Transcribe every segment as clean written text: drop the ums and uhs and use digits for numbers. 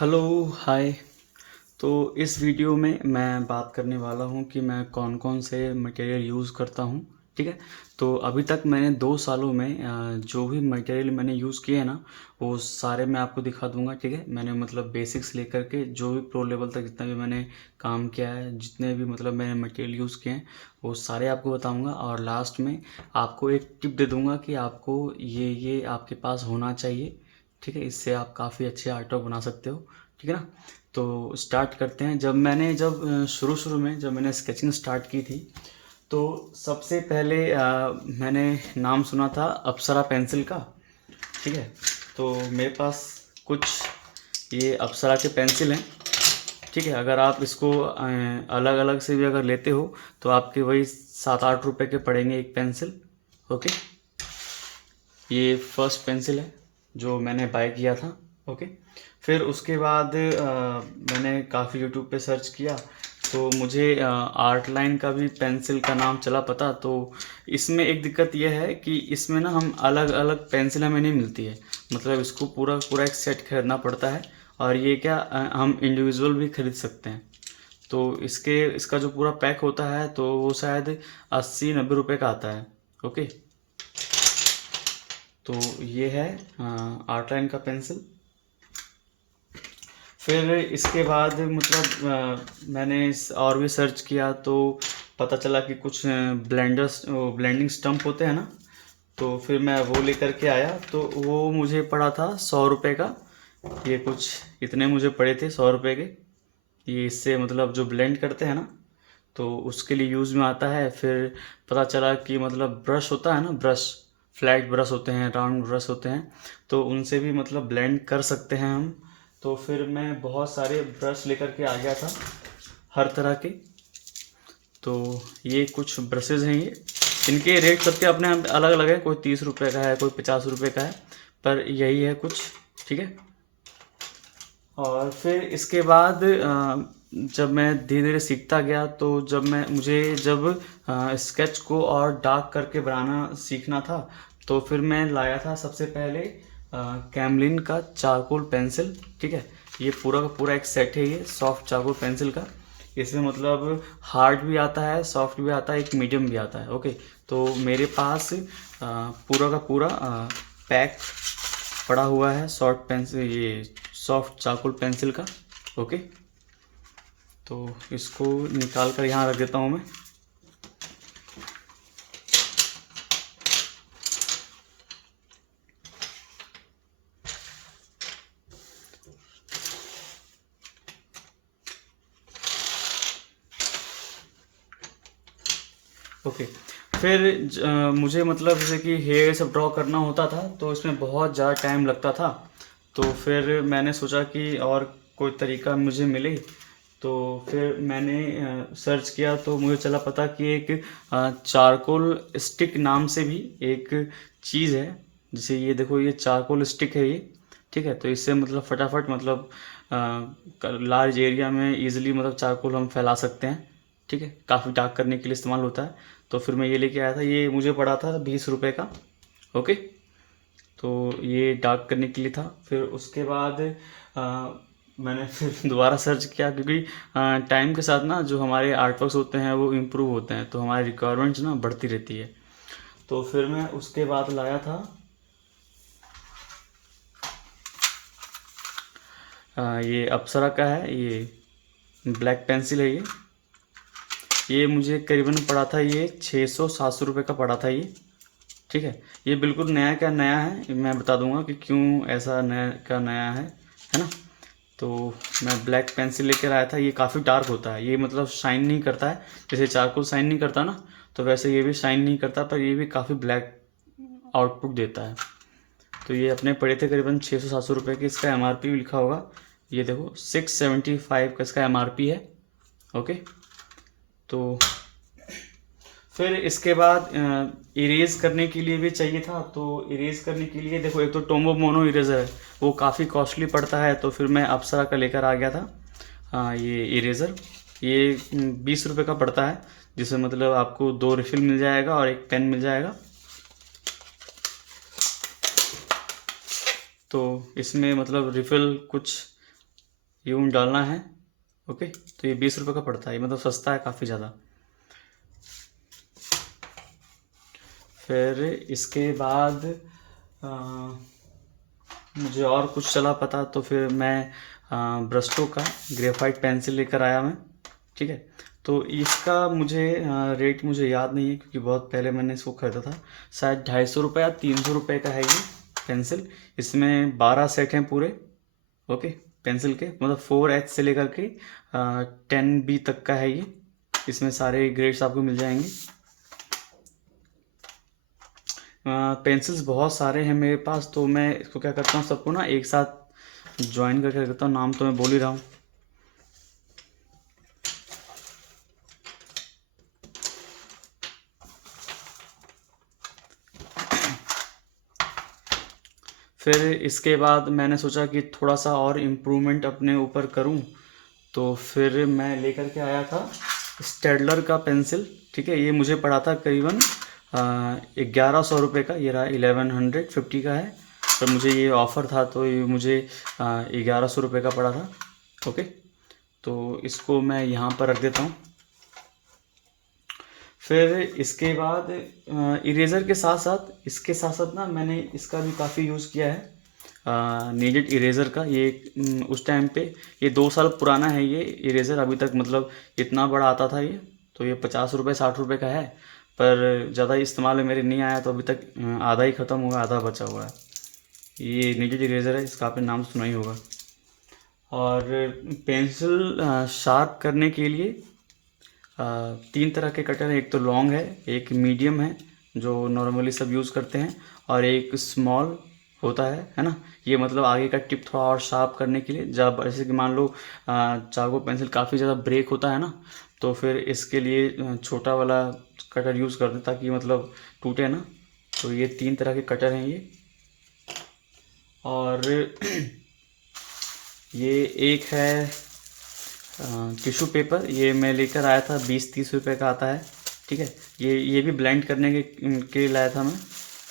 Hello, हाय। तो इस video में मैं बात करने वाला हूँ कि मैं कौन-कौन से मटेरियल यूज़ करता हूँ, ठीक है? तो अभी तक मैंने 2 सालों में जो भी मटेरियल मैंने यूज़ किए हैं ना, वो सारे मैं आपको दिखा दूँगा, ठीक है? मैंने मतलब बेसिक्स लेकर के जो भी प्रो लेवल तक जितना भी मैंने काम किया है, जितने भी मतलब मैंने मटेरियल यूज़ किए हैं, वो सारे आपको बताऊँगा और लास्ट में आपको एक टिप दे दूँगा कि आपको ये आपके पास होना चाहिए, ठीक है? इससे आप काफ़ी अच्छे आर्ट वर्क बना सकते हो, ठीक है ना? तो स्टार्ट करते हैं। जब शुरू-शुरू में जब मैंने स्केचिंग स्टार्ट की थी, तो सबसे पहले मैंने नाम सुना था अप्सरा पेंसिल का, ठीक है? तो मेरे पास कुछ ये अप्सरा के पेंसिल हैं, ठीक है? अगर आप इसको अलग-अलग से भी अगर लेते हो, तो आपके वही 7-8 रुपए के पड़ेंगे एक पेंसिल, ओके? ये फर्स्ट पेंसिल है जो मैंने बाय किया था, ओके। फिर उसके बाद मैंने काफ़ी यूट्यूब पे सर्च किया, तो मुझे आर्ट लाइन का भी पेंसिल का नाम चला पता। तो इसमें एक दिक्कत यह है कि इसमें ना हम अलग अलग पेंसिल हमें नहीं मिलती है, मतलब इसको पूरा पूरा एक सेट खरीदना पड़ता है। और ये क्या हम इंडिविजुअल भी खरीद सकते हैं। तो इसका जो पूरा पैक होता है तो वो शायद 80-90 रुपए का आता है, ओके। तो ये है आर्ट लाइन का पेंसिल। फिर इसके बाद मतलब मैंने और भी सर्च किया तो पता चला कि कुछ ब्लेंडिंग स्टम्प होते हैं ना, तो फिर मैं वो लेकर के आया। तो वो मुझे पड़ा था 100 रुपये का। ये कुछ इतने मुझे पड़े थे 100 रुपये के। ये इससे मतलब जो ब्लेंड करते हैं ना, तो उसके लिए यूज़ में आता है। फिर पता चला कि मतलब ब्रश होता है ना, ब्रश फ्लैट ब्रश होते हैं, राउंड ब्रश होते हैं, तो उनसे भी मतलब ब्लेंड कर सकते हैं हम। तो फिर मैं बहुत सारे ब्रश लेकर के आ गया था, हर तरह के। तो ये कुछ ब्रशेज़ हैं ये। इनके रेट सबके अपने अलग अलग है, कोई 30 रुपये का है, कोई 50 रुपये का है, पर यही है कुछ, ठीक है। और फिर इसके बाद जब मैं धीरे धीरे सीखता गया, तो जब स्केच को और डार्क करके बनाना सीखना था, तो फिर मैं लाया था सबसे पहले कैमलिन का चारकोल पेंसिल, ठीक है। ये पूरा का पूरा एक सेट है, ये सॉफ्ट चारकोल पेंसिल का। इसमें मतलब हार्ड भी आता है, सॉफ्ट भी आता है, एक मीडियम भी आता है, ओके। तो मेरे पास पूरा का पूरा पैक पड़ा हुआ है शॉर्ट पेंसिल, ये सॉफ्ट चारकोल पेंसिल का, ओके। तो इसको निकाल कर यहाँ रख देता हूँ मैं। ओके। फिर मुझे मतलब जैसे कि हेयर सब ड्रॉ करना होता था, तो इसमें बहुत ज़्यादा टाइम लगता था। तो फिर मैंने सोचा कि और कोई तरीका मुझे मिले। तो फिर मैंने सर्च किया, तो मुझे चला पता कि एक चारकोल स्टिक नाम से भी एक चीज़ है। जैसे ये देखो, ये चारकोल स्टिक है ये, ठीक है। तो इससे मतलब फटाफट मतलब लार्ज एरिया में इजीली मतलब चारकोल हम फैला सकते हैं, ठीक है। काफ़ी डार्क करने के लिए इस्तेमाल होता है। तो फिर मैं ये लेके आया था, ये मुझे पड़ा था 20 रुपये का, ओके। तो ये डार्क करने के लिए था। फिर उसके बाद मैंने फिर दोबारा सर्च किया, क्योंकि टाइम के साथ ना जो हमारे आर्ट वर्क्स होते हैं वो इम्प्रूव होते हैं, तो हमारी रिक्वायरमेंट्स ना बढ़ती रहती है। तो फिर मैं उसके बाद लाया था ये अप्सरा का है, ये ब्लैक पेंसिल है ये मुझे करीबन पड़ा था, ये 600-700 रुपये का पड़ा था ये, ठीक है। ये बिल्कुल नया का नया है, मैं बता दूंगा कि क्यों ऐसा नया का नया है ना। तो मैं ब्लैक पेंसिल लेकर आया था। ये काफ़ी डार्क होता है, ये मतलब शाइन नहीं करता है, जैसे चारकोल शाइन नहीं करता ना, तो वैसे ये भी शाइन नहीं करता, पर ये भी काफ़ी ब्लैक आउटपुट देता है। तो ये अपने पड़े थे करीबन 600-700 रुपये के। इसका MRP भी लिखा होगा, ये देखो 675 का इसका MRP है, ओके। तो फिर इसके बाद इरेज करने के लिए भी चाहिए था। तो इरेज करने के लिए देखो, एक तो टोमो मोनो इरेजर है, वो काफ़ी कॉस्टली पड़ता है। तो फिर मैं अप्सरा का लेकर आ गया था ये इरेज़र। ये 20 रुपये का पड़ता है, जिसमें मतलब आपको 2 रिफिल मिल जाएगा और एक पेन मिल जाएगा। तो इसमें मतलब रिफिल कुछ ये ऊन डालना है। ओके, तो ये 20 रुपये का पड़ता है, मतलब सस्ता है काफ़ी ज़्यादा। फिर इसके बाद अ, मुझे और कुछ चला पता, तो फिर मैं ब्रस्टो का ग्रेफाइट पेंसिल लेकर आया मैं। ठीक है, तो इसका मुझे रेट मुझे याद नहीं है, क्योंकि बहुत पहले मैंने इसको ख़रीदा था। शायद 250 रुपये या 300 रुपये का है ये पेंसिल। इसमें 12 सेट हैं पूरे। ओके, पेंसिल के मतलब 4H से लेकर के 10B तक का है ये। इसमें सारे ग्रेड्स आपको मिल जाएंगे। पेंसिल्स बहुत सारे हैं मेरे पास, तो मैं इसको क्या करता हूँ, सबको ना एक साथ ज्वाइन करके रखता हूँ। नाम तो मैं बोल ही रहा हूँ। फिर इसके बाद मैंने सोचा कि थोड़ा सा और इम्प्रूवमेंट अपने ऊपर करूं, तो फिर मैं लेकर के आया था स्टेडलर का पेंसिल। ठीक है, ये मुझे पड़ा था करीबन 1100 रुपये का। ये रहा 1150 का है, पर मुझे ये ऑफ़र था तो ये मुझे 1100 रुपये का पड़ा था। ओके, तो इसको मैं यहाँ पर रख देता हूँ। फिर इसके बाद इरेज़र के साथ साथ, इसके साथ साथ ना मैंने इसका भी काफ़ी यूज़ किया है, नीडेड इरेज़र का। ये उस टाइम पे, ये 2 साल पुराना है ये इरेज़र अभी तक, मतलब इतना बड़ा आता था ये। तो ये 50 रुपये 60 रुपये का है, पर ज़्यादा इस्तेमाल में मेरे नहीं आया, तो अभी तक आधा ही ख़त्म हुआ, आधा बचा हुआ है। ये नीडेड इरेज़र है, इसका आपने नाम सुना ही होगा। और पेंसिल शार्प करने के लिए 3 तरह के कटर हैं। एक तो लॉन्ग है, एक मीडियम है जो नॉर्मली सब यूज़ करते हैं, और एक स्मॉल होता है ना। ये मतलब आगे का टिप थोड़ा और शार्प करने के लिए, जब जैसे कि मान लो चाकू पेंसिल काफ़ी ज़्यादा ब्रेक होता है ना, तो फिर इसके लिए छोटा वाला कटर यूज़ करते हैं, ताकि मतलब टूटे ना। तो ये 3 तरह के कटर हैं ये। और ये एक है टिश्यू पेपर, ये मैं लेकर आया था, 20-30 रुपये का आता है। ठीक है, ये भी ब्लेंड करने के लिए लाया था मैं।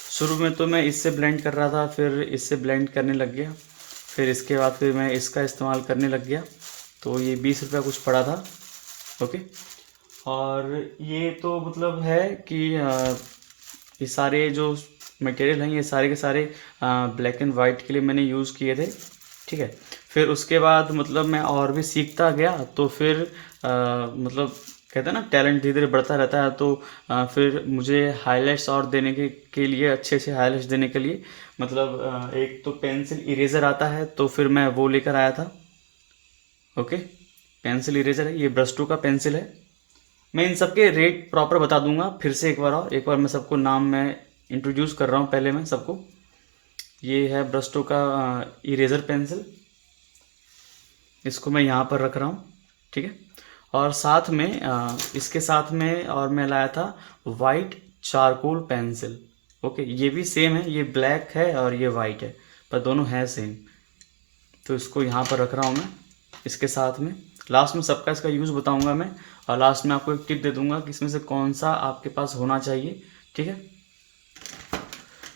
शुरू में तो मैं इससे ब्लेंड कर रहा था, फिर इससे ब्लेंड करने लग गया, फिर इसके बाद फिर मैं इसका इस्तेमाल करने लग गया। तो ये 20 रुपये कुछ पड़ा था। ओके, और ये तो मतलब है कि ये सारे जो मटेरियल हैं, ये सारे के सारे ब्लैक एंड वाइट के लिए मैंने यूज़ किए थे। ठीक है, फिर उसके बाद मतलब मैं और भी सीखता गया, तो फिर मतलब कहते हैं ना, टैलेंट धीरे धीरे बढ़ता रहता है। तो फिर मुझे हाइलाइट्स और देने के लिए, अच्छे से हाइलाइट्स देने के लिए, मतलब एक तो पेंसिल इरेज़र आता है, तो फिर मैं वो लेकर आया था। ओके, पेंसिल इरेज़र है, ये ब्रश टू का पेंसिल है। मैं इन सब के रेट प्रॉपर बता दूंगा फिर से एक बार, और एक बार मैं सबको नाम मैं इंट्रोड्यूस कर रहा हूँ पहले मैं सबको। ये है ब्रस्टो का इरेज़र पेंसिल, इसको मैं यहाँ पर रख रहा हूँ। ठीक है, और साथ में इसके साथ में और मैं लाया था वाइट चारकोल पेंसिल। ओके, ये भी सेम है, ये ब्लैक है और ये वाइट है, पर दोनों है सेम। तो इसको यहाँ पर रख रहा हूँ मैं इसके साथ में। लास्ट में सबका इसका यूज़ बताऊँगा मैं, और लास्ट में आपको एक टिप दे दूँगा कि इसमें से कौन सा आपके पास होना चाहिए। ठीक है,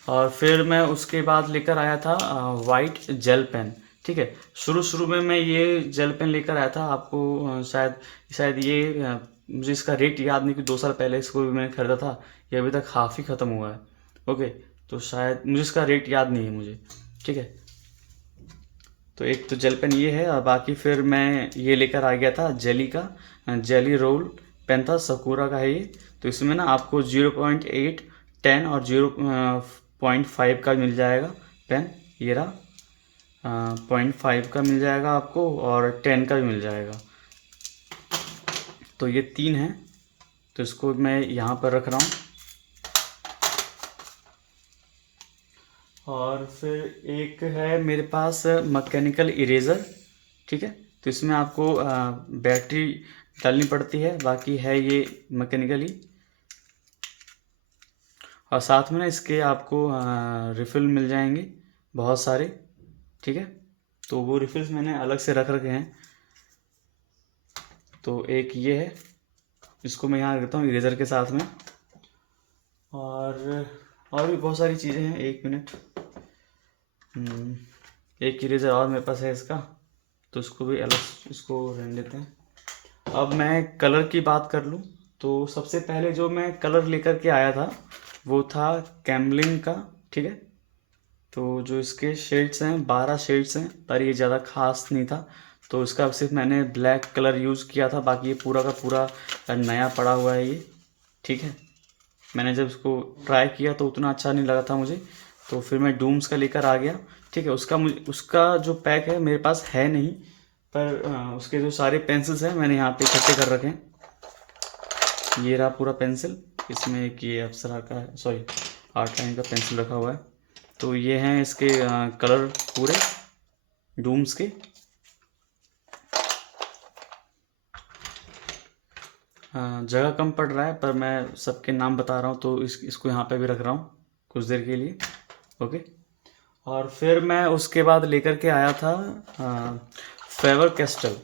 और फिर मैं उसके बाद लेकर आया था वाइट जेल पेन। ठीक है, शुरू शुरू में मैं ये जेल पेन लेकर आया था, आपको शायद शायद ये मुझे इसका रेट याद नहीं, कि 2 साल पहले इसको भी मैंने ख़रीदा था। ये अभी तक हाफ़ ही ख़त्म हुआ है। ओके, तो शायद मुझे इसका रेट याद नहीं है मुझे। ठीक है, तो एक तो जेल पेन ये है, और बाकी फिर मैं ये लेकर आ गया था जेली का, जेली रोल पेन था, सकूरा का है ये। तो इसमें ना आपको 0.8, 10 और 0.5 का मिल जाएगा पेन। ये रहा 0.5 का मिल जाएगा आपको, और 10 का भी मिल जाएगा। तो ये 3 हैं, तो इसको मैं यहाँ पर रख रहा हूँ। और फिर एक है मेरे पास मैकेनिकल इरेज़र। ठीक है, तो इसमें आपको बैटरी डालनी पड़ती है, बाकी है ये मैकेनिकली। और साथ में ना इसके आपको रिफ़िल मिल जाएंगे बहुत सारे। ठीक है, तो वो रिफ़िल्स मैंने अलग से रख रखे हैं। तो एक ये है, इसको मैं यहाँ रखता हूँ इरेज़र के साथ में। और भी बहुत सारी चीज़ें हैं, 1 मिनट। एक इरेज़र और मेरे पास है इसका, तो इसको भी अलग इसको रहने देते हैं। अब मैं कलर की बात कर लूँ तो सबसे पहले जो मैं कलर लेकर के आया था वो था कैमलिन का, ठीक है। तो जो इसके शेड्स हैं 12 शेड्स हैं, पर ये ज़्यादा खास नहीं था, तो इसका सिर्फ मैंने ब्लैक कलर यूज़ किया था, बाकी ये पूरा का पूरा नया पड़ा हुआ है ये, ठीक है। मैंने जब इसको ट्राई किया तो उतना अच्छा नहीं लगा था मुझे, तो फिर मैं डूम्स का लेकर आ गया, ठीक है। उसका जो पैक है मेरे पास है नहीं, पर उसके जो सारे पेंसिल्स हैं मैंने यहाँ पे इकट्ठे कर रखे हैं। ये रहा पूरा पेंसिल, इसमें एक ये अप्सरा का है, सॉरी आर्ट लाइन का पेंसिल रखा हुआ है। तो ये हैं इसके कलर पूरे डूम्स के। जगह कम पड़ रहा है पर मैं सबके नाम बता रहा हूँ, तो इसको यहाँ पे भी रख रहा हूँ कुछ देर के लिए, ओके। और फिर मैं उसके बाद लेकर के आया था फेवर कैस्टल।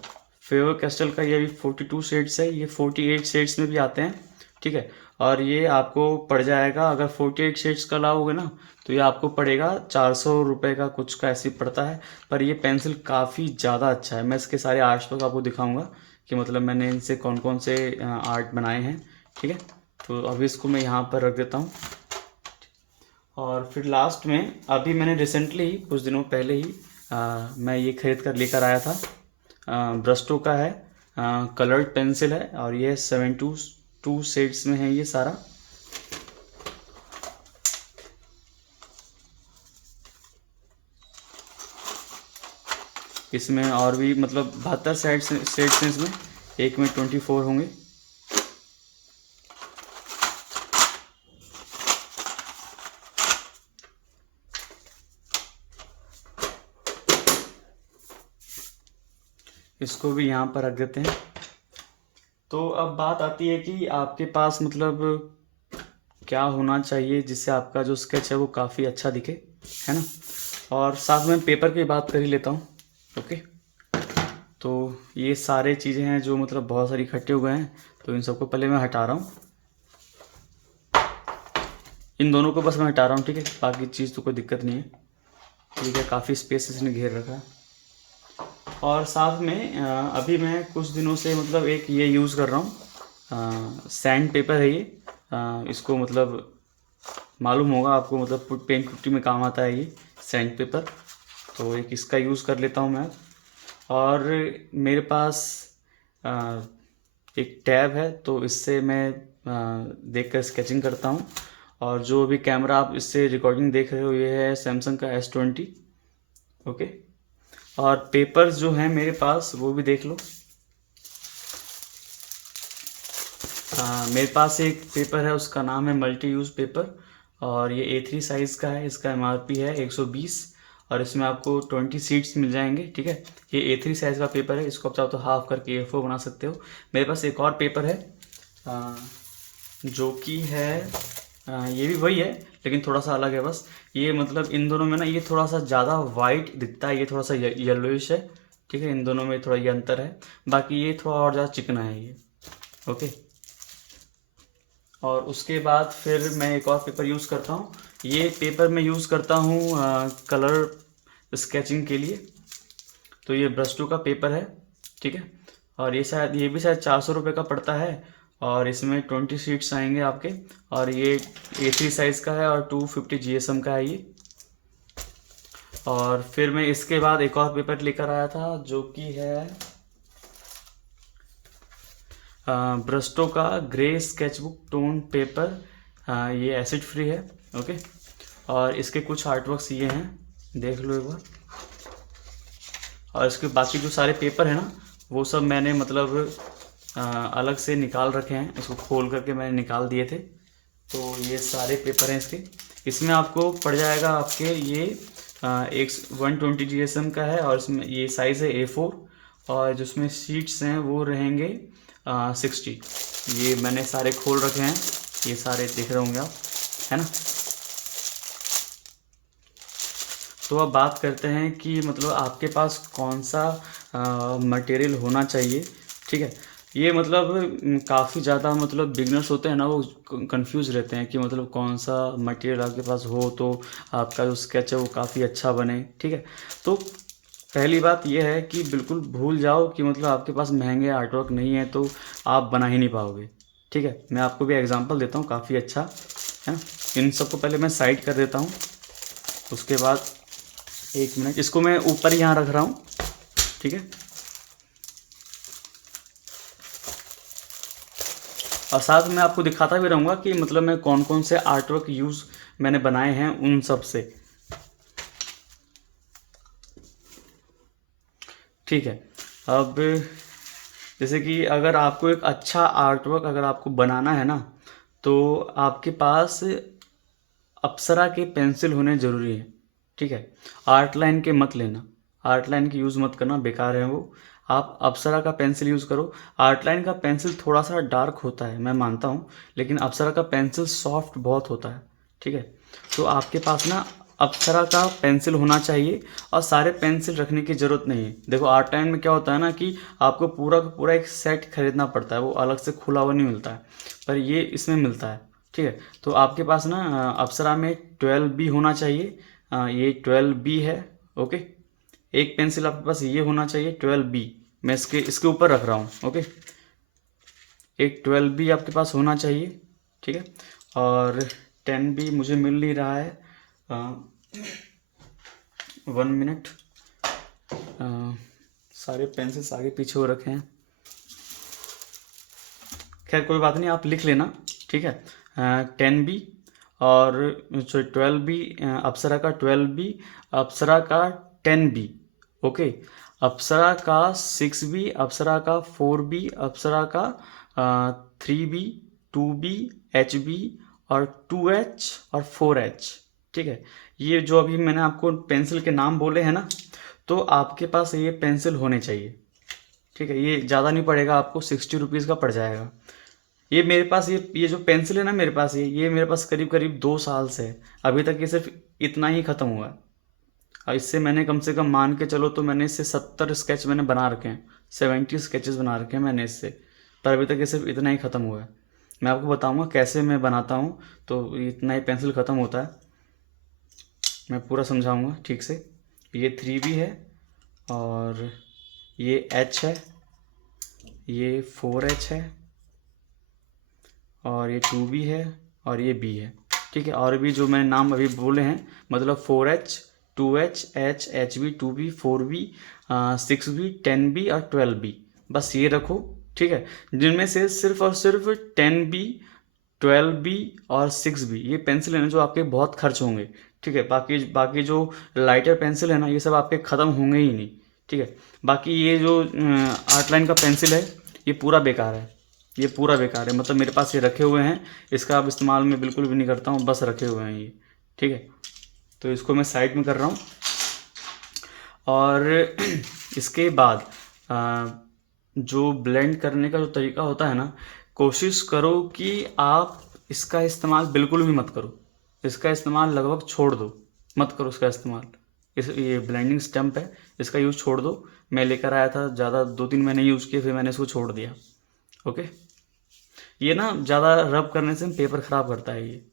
फेवर कैस्टल का ये भी 42 शेड्स है, ये 48 शेड्स में भी आते हैं, ठीक है। और ये आपको पड़ जाएगा, अगर 48 शेड्स का लाओगे ना तो ये आपको पड़ेगा 400 रुपये का कुछ का ऐसे ही पड़ता है। पर ये पेंसिल काफ़ी ज़्यादा अच्छा है, मैं इसके सारे आर्ट्स पर आपको दिखाऊंगा कि मतलब मैंने इनसे कौन कौन से आर्ट बनाए हैं, ठीक है। तो अभी इसको मैं यहाँ पर रख देता हूँ। और फिर लास्ट में अभी मैंने रिसेंटली ही कुछ दिनों पहले ही मैं ये खरीद कर लेकर आया था, ब्रस्टो का है, कलर्ड पेंसिल है, और ये 72 शेड्स में है ये सारा। इसमें और भी मतलब 72 शेड्स हैं इसमें, एक में 24 होंगे। इसको भी यहाँ पर रख देते हैं। तो अब बात आती है कि आपके पास मतलब क्या होना चाहिए जिससे आपका जो स्केच है वो काफ़ी अच्छा दिखे, है ना। और साथ में पेपर की बात कर ही लेता हूँ, ओके। तो ये सारे चीज़ें हैं जो मतलब बहुत सारी इकट्ठे हुए हैं, तो इन सबको पहले मैं हटा रहा हूँ। इन दोनों को बस मैं हटा रहा हूँ, ठीक है। बाकी चीज़ तो कोई दिक्कत नहीं है, ठीक है। काफ़ी स्पेस इसने घेर रखा है। और साथ में अभी मैं कुछ दिनों से मतलब एक ये यूज़ कर रहा हूँ, सैंड पेपर है ये। इसको मतलब मालूम होगा आपको, मतलब पेंट पुट्टी में काम आता है ये सैंड पेपर, तो एक इसका यूज़ कर लेता हूँ मैं। और मेरे पास एक टैब है, तो इससे मैं देखकर स्केचिंग करता हूँ। और जो भी कैमरा आप इससे रिकॉर्डिंग देख रहे हो ये है सैमसंग का S20, ओके। और पेपर्स जो हैं मेरे पास वो भी देख लो। मेरे पास एक पेपर है, उसका नाम है मल्टी यूज़ पेपर, और ये A3 साइज़ का है। इसका MRP है 120, और इसमें आपको 20 शीट्स मिल जाएंगे, ठीक है। ये A3 साइज़ का पेपर है, इसको आप चाहो तो हाफ करके A4 बना सकते हो। मेरे पास एक और पेपर है जो कि है ये भी वही है लेकिन थोड़ा सा अलग है बस। ये मतलब इन दोनों में ना ये थोड़ा सा ज़्यादा वाइट दिखता है, ये थोड़ा सा येलोइश है, ठीक है। इन दोनों में थोड़ा ये अंतर है, बाकी ये थोड़ा और ज़्यादा चिकना है ये, ओके। और उसके बाद फिर मैं एक और पेपर यूज़ करता हूँ। ये पेपर मैं यूज़ करता हूँ कलर स्केचिंग के लिए। तो ये ब्रश का पेपर है, ठीक है। और ये भी शायद 400 रुपये का पड़ता है, और इसमें 20 शीट्स आएंगे आपके। और ये A3 साइज़ का है और 250 GSM का है ये। और फिर मैं इसके बाद एक और पेपर लेकर आया था जो कि है ब्रस्टो का ग्रे स्केचबुक टोन पेपर। ये एसिड फ्री है, ओके। और इसके कुछ आर्टवर्क्स ये हैं, देख लो एक बार। और इसके बाकी जो सारे पेपर हैं ना वो सब मैंने मतलब अलग से निकाल रखे हैं, इसको खोल करके मैंने निकाल दिए थे। तो ये सारे पेपर हैं इसके। इसमें आपको पड़ जाएगा आपके ये एक 120 GSM का है, और इसमें ये साइज़ है A4, और जिसमें शीट्स हैं वो रहेंगे 60। ये मैंने सारे खोल रखे हैं, ये सारे देख रहे होंगे आप, है ना। तो अब बात करते हैं कि मतलब आपके पास कौन सा मटेरियल होना चाहिए, ठीक है। ये मतलब काफ़ी ज़्यादा मतलब बिगनर्स होते हैं ना, वो कंफ्यूज रहते हैं कि मतलब कौन सा मटेरियल आपके पास हो तो आपका जो स्केच है वो काफ़ी अच्छा बने, ठीक है। तो पहली बात ये है कि बिल्कुल भूल जाओ कि मतलब आपके पास महंगे आर्ट वर्क नहीं है तो आप बना ही नहीं पाओगे। ठीक है, मैं आपको भी एग्जांपल देता हूँ काफ़ी अच्छा है ना। इन सबको पहले मैं साइड कर देता हूँ, उसके बाद 1 मिनट इसको मैं ऊपर ही यहाँ रख रहा हूँ। ठीक है, और साथ में आपको दिखाता भी रहूँगा कि मतलब मैं कौन कौन से आर्ट वर्क यूज़ मैंने बनाए हैं उन सब से। ठीक है, अब जैसे कि अगर आपको एक अच्छा आर्ट वर्क अगर आपको बनाना है ना, तो आपके पास अप्सरा के पेंसिल होने ज़रूरी है। ठीक है, आर्ट लाइन के मत लेना, आर्ट लाइन की यूज़ मत करना, बेकार है वो। आप अप्सरा का पेंसिल यूज़ करो। आर्ट लाइन का पेंसिल थोड़ा सा डार्क होता है, मैं मानता हूँ, लेकिन अप्सरा का पेंसिल सॉफ्ट बहुत होता है। ठीक है, तो आपके पास ना अप्सरा का पेंसिल होना चाहिए, और सारे पेंसिल रखने की ज़रूरत नहीं है। देखो आर्ट लाइन में क्या होता है ना कि आपको पूरा का पूरा एक सेट खरीदना पड़ता है, वो अलग से खुला हुआ नहीं मिलता है, पर ये इसमें मिलता है। ठीक है, तो आपके पास ना अप्सरा में 12B होना चाहिए। ये 12B है। ओके, एक पेंसिल आपके पास ये होना चाहिए 12B। मैं इसके इसके ऊपर रख रहा हूँ। ओके, एक 12B आपके पास होना चाहिए। ठीक है, और 10B मुझे मिल नहीं रहा है। 1 मिनट, सारे पेंसिल्स आगे पीछे हो रखे हैं। खैर कोई बात नहीं, आप लिख लेना। ठीक है, 10B और 12B, अप्सरा का 12B, अप्सरा का 10B। ओके, अप्सरा का 6B, अप्सरा का 4B, अप्सरा का 3B, 2B, HB और 2H और 4H। ठीक है, ये जो अभी मैंने आपको पेंसिल के नाम बोले हैं ना, तो आपके पास ये पेंसिल होने चाहिए। ठीक है, ये ज़्यादा नहीं पड़ेगा आपको, 60 रुपीज़ का पड़ जाएगा। ये मेरे पास ये जो पेंसिल है ना मेरे पास, ये मेरे पास करीब करीब 2 साल से है। अभी तक ये सिर्फ इतना ही ख़त्म हुआ है। और इससे मैंने कम से कम मान के चलो तो मैंने इससे 70 स्केच मैंने बना रखे हैं, 70 स्केचेस बना रखे हैं मैंने इससे। पर अभी तक ये सिर्फ इतना ही ख़त्म हुआ है। मैं आपको बताऊंगा कैसे मैं बनाता हूँ, तो इतना ही पेंसिल ख़त्म होता है। मैं पूरा समझाऊंगा ठीक से। ये 3B है, और ये H है, ये 4H है, और ये 2B है, और ये B है। ठीक है, और भी जो मैंने नाम अभी बोले हैं, मतलब 4H, 2H, H, HB, 2B, 4B, 6B, 10B और 12B, बस ये रखो। ठीक है, जिनमें से सिर्फ और सिर्फ 10B, 12B और 6B ये पेंसिल है ना जो आपके बहुत खर्च होंगे। ठीक है, बाकी बाकी जो लाइटर पेंसिल है ना, ये सब आपके ख़त्म होंगे ही नहीं। ठीक है, बाकी ये जो आर्ट लाइन का पेंसिल है, ये पूरा बेकार है, ये पूरा बेकार है। मतलब मेरे पास ये रखे हुए हैं, इसका अब इस्तेमाल मैं बिल्कुल भी नहीं करता हूँ, बस रखे हुए हैं ये। ठीक है, तो इसको मैं साइड में कर रहा हूँ। और इसके बाद जो ब्लेंड करने का जो तरीका होता है ना, कोशिश करो कि आप इसका इस्तेमाल बिल्कुल भी मत करो। इसका इस्तेमाल लगभग छोड़ दो, मत करो इसका इस्तेमाल। ये ब्लेंडिंग स्टम्प है, इसका यूज़ छोड़ दो। मैं लेकर आया था, ज़्यादा 2-3 महीने यूज़ किए, फिर मैंने इसको छोड़ दिया। ओके, ये ना ज़्यादा रब करने से पेपर ख़राब करता है ये,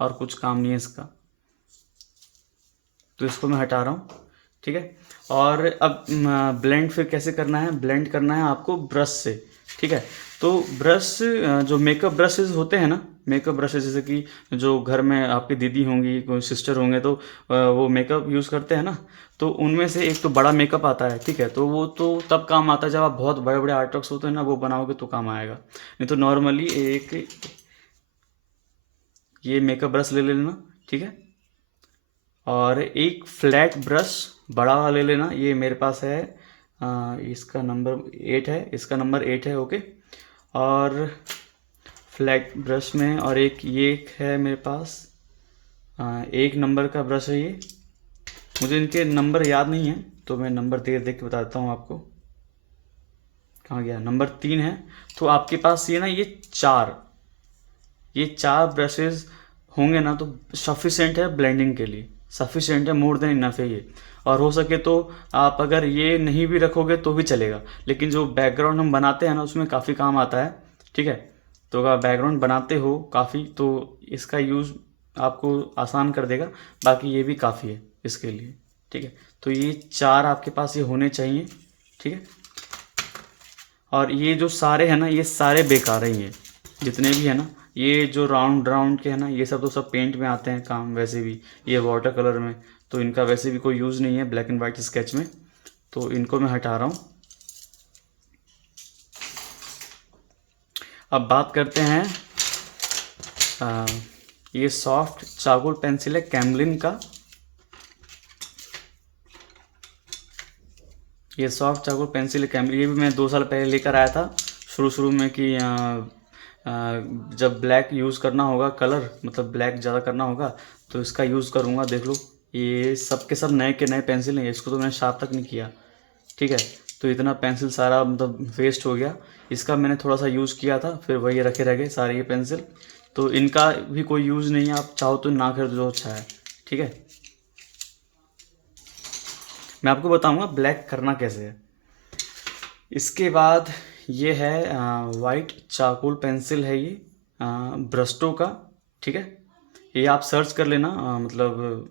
और कुछ काम नहीं है इसका। तो इसको मैं हटा रहा हूँ। ठीक है, और अब ब्लेंड फिर कैसे करना है, ब्लेंड करना है आपको ब्रश से। ठीक है, तो ब्रश, जो मेकअप ब्रशेस होते हैं ना, मेकअप ब्रशेस जैसे कि जो घर में आपकी दीदी होंगी, कोई सिस्टर होंगे, तो वो मेकअप यूज़ करते हैं ना, तो उनमें से एक तो बड़ा मेकअप आता है। ठीक है, तो वो तो तब काम आता है जब आप बहुत बड़े बड़े आर्टवर्क्स होते हैं ना, वो बनाओगे तो काम आएगा। नहीं तो नॉर्मली एक ये मेकअप ब्रश ले लेना। ठीक है, और एक फ्लैट ब्रश बड़ा वाला ले लेना, ये मेरे पास है। इसका नंबर 8 है, इसका नंबर 8 है। ओके, और फ्लैट ब्रश में, और एक है मेरे पास, 1 नंबर का ब्रश है ये। मुझे इनके नंबर याद नहीं है, तो मैं नंबर देख देख के बताता हूँ आपको। कहाँ गया, नंबर 3 है। तो आपके पास ये ना, ये चार ब्रशेस होंगे ना, तो सफिशेंट है ब्लेंडिंग के लिए, सफिशेंट है, मोर देन इनफ है ये। और हो सके तो आप अगर ये नहीं भी रखोगे तो भी चलेगा, लेकिन जो बैकग्राउंड हम बनाते हैं ना, उसमें काफ़ी काम आता है। ठीक है, तो अगर बैकग्राउंड बनाते हो काफ़ी, तो इसका यूज़ आपको आसान कर देगा। बाकी ये भी काफ़ी है इसके लिए। ठीक है, तो ये 4 आपके पास ये होने चाहिए, ठीक है। और ये जो सारे हैं ना, ये सारे बेकार हैं, ये जितने भी है ना, ये जो राउंड राउंड के हैं ना, ये सब तो सब पेंट में आते हैं काम, वैसे भी ये वाटर कलर में, तो इनका वैसे भी कोई यूज़ नहीं है ब्लैक एंड वाइट स्केच में, तो इनको मैं हटा रहा हूँ। अब बात करते हैं, ये सॉफ्ट चारकोल पेंसिल है कैमलिन का। ये सॉफ्ट चारकोल पेंसिल है कैमलिन, ये भी मैं 2 साल पहले लेकर आया था शुरू शुरू में कि जब ब्लैक यूज़ करना होगा, कलर मतलब ब्लैक ज़्यादा करना होगा तो इसका यूज़ करूँगा। देख लो, ये सब के सब नए के नए पेंसिल हैं, इसको तो मैंने शार्प तक नहीं किया, ठीक है। तो इतना पेंसिल सारा मतलब वेस्ट हो गया। इसका मैंने थोड़ा सा यूज़ किया था, फिर वही रखे रह गए सारे ये पेंसिल, तो इनका भी कोई यूज़ नहीं है। आप चाहो तो ना खरीदो तो अच्छा है, ठीक है। मैं आपको बताऊंगा ब्लैक करना कैसे है। इसके बाद ये है वाइट चारकोल पेंसिल है, ये ब्रस्टो का, ठीक है। ये आप सर्च कर लेना मतलब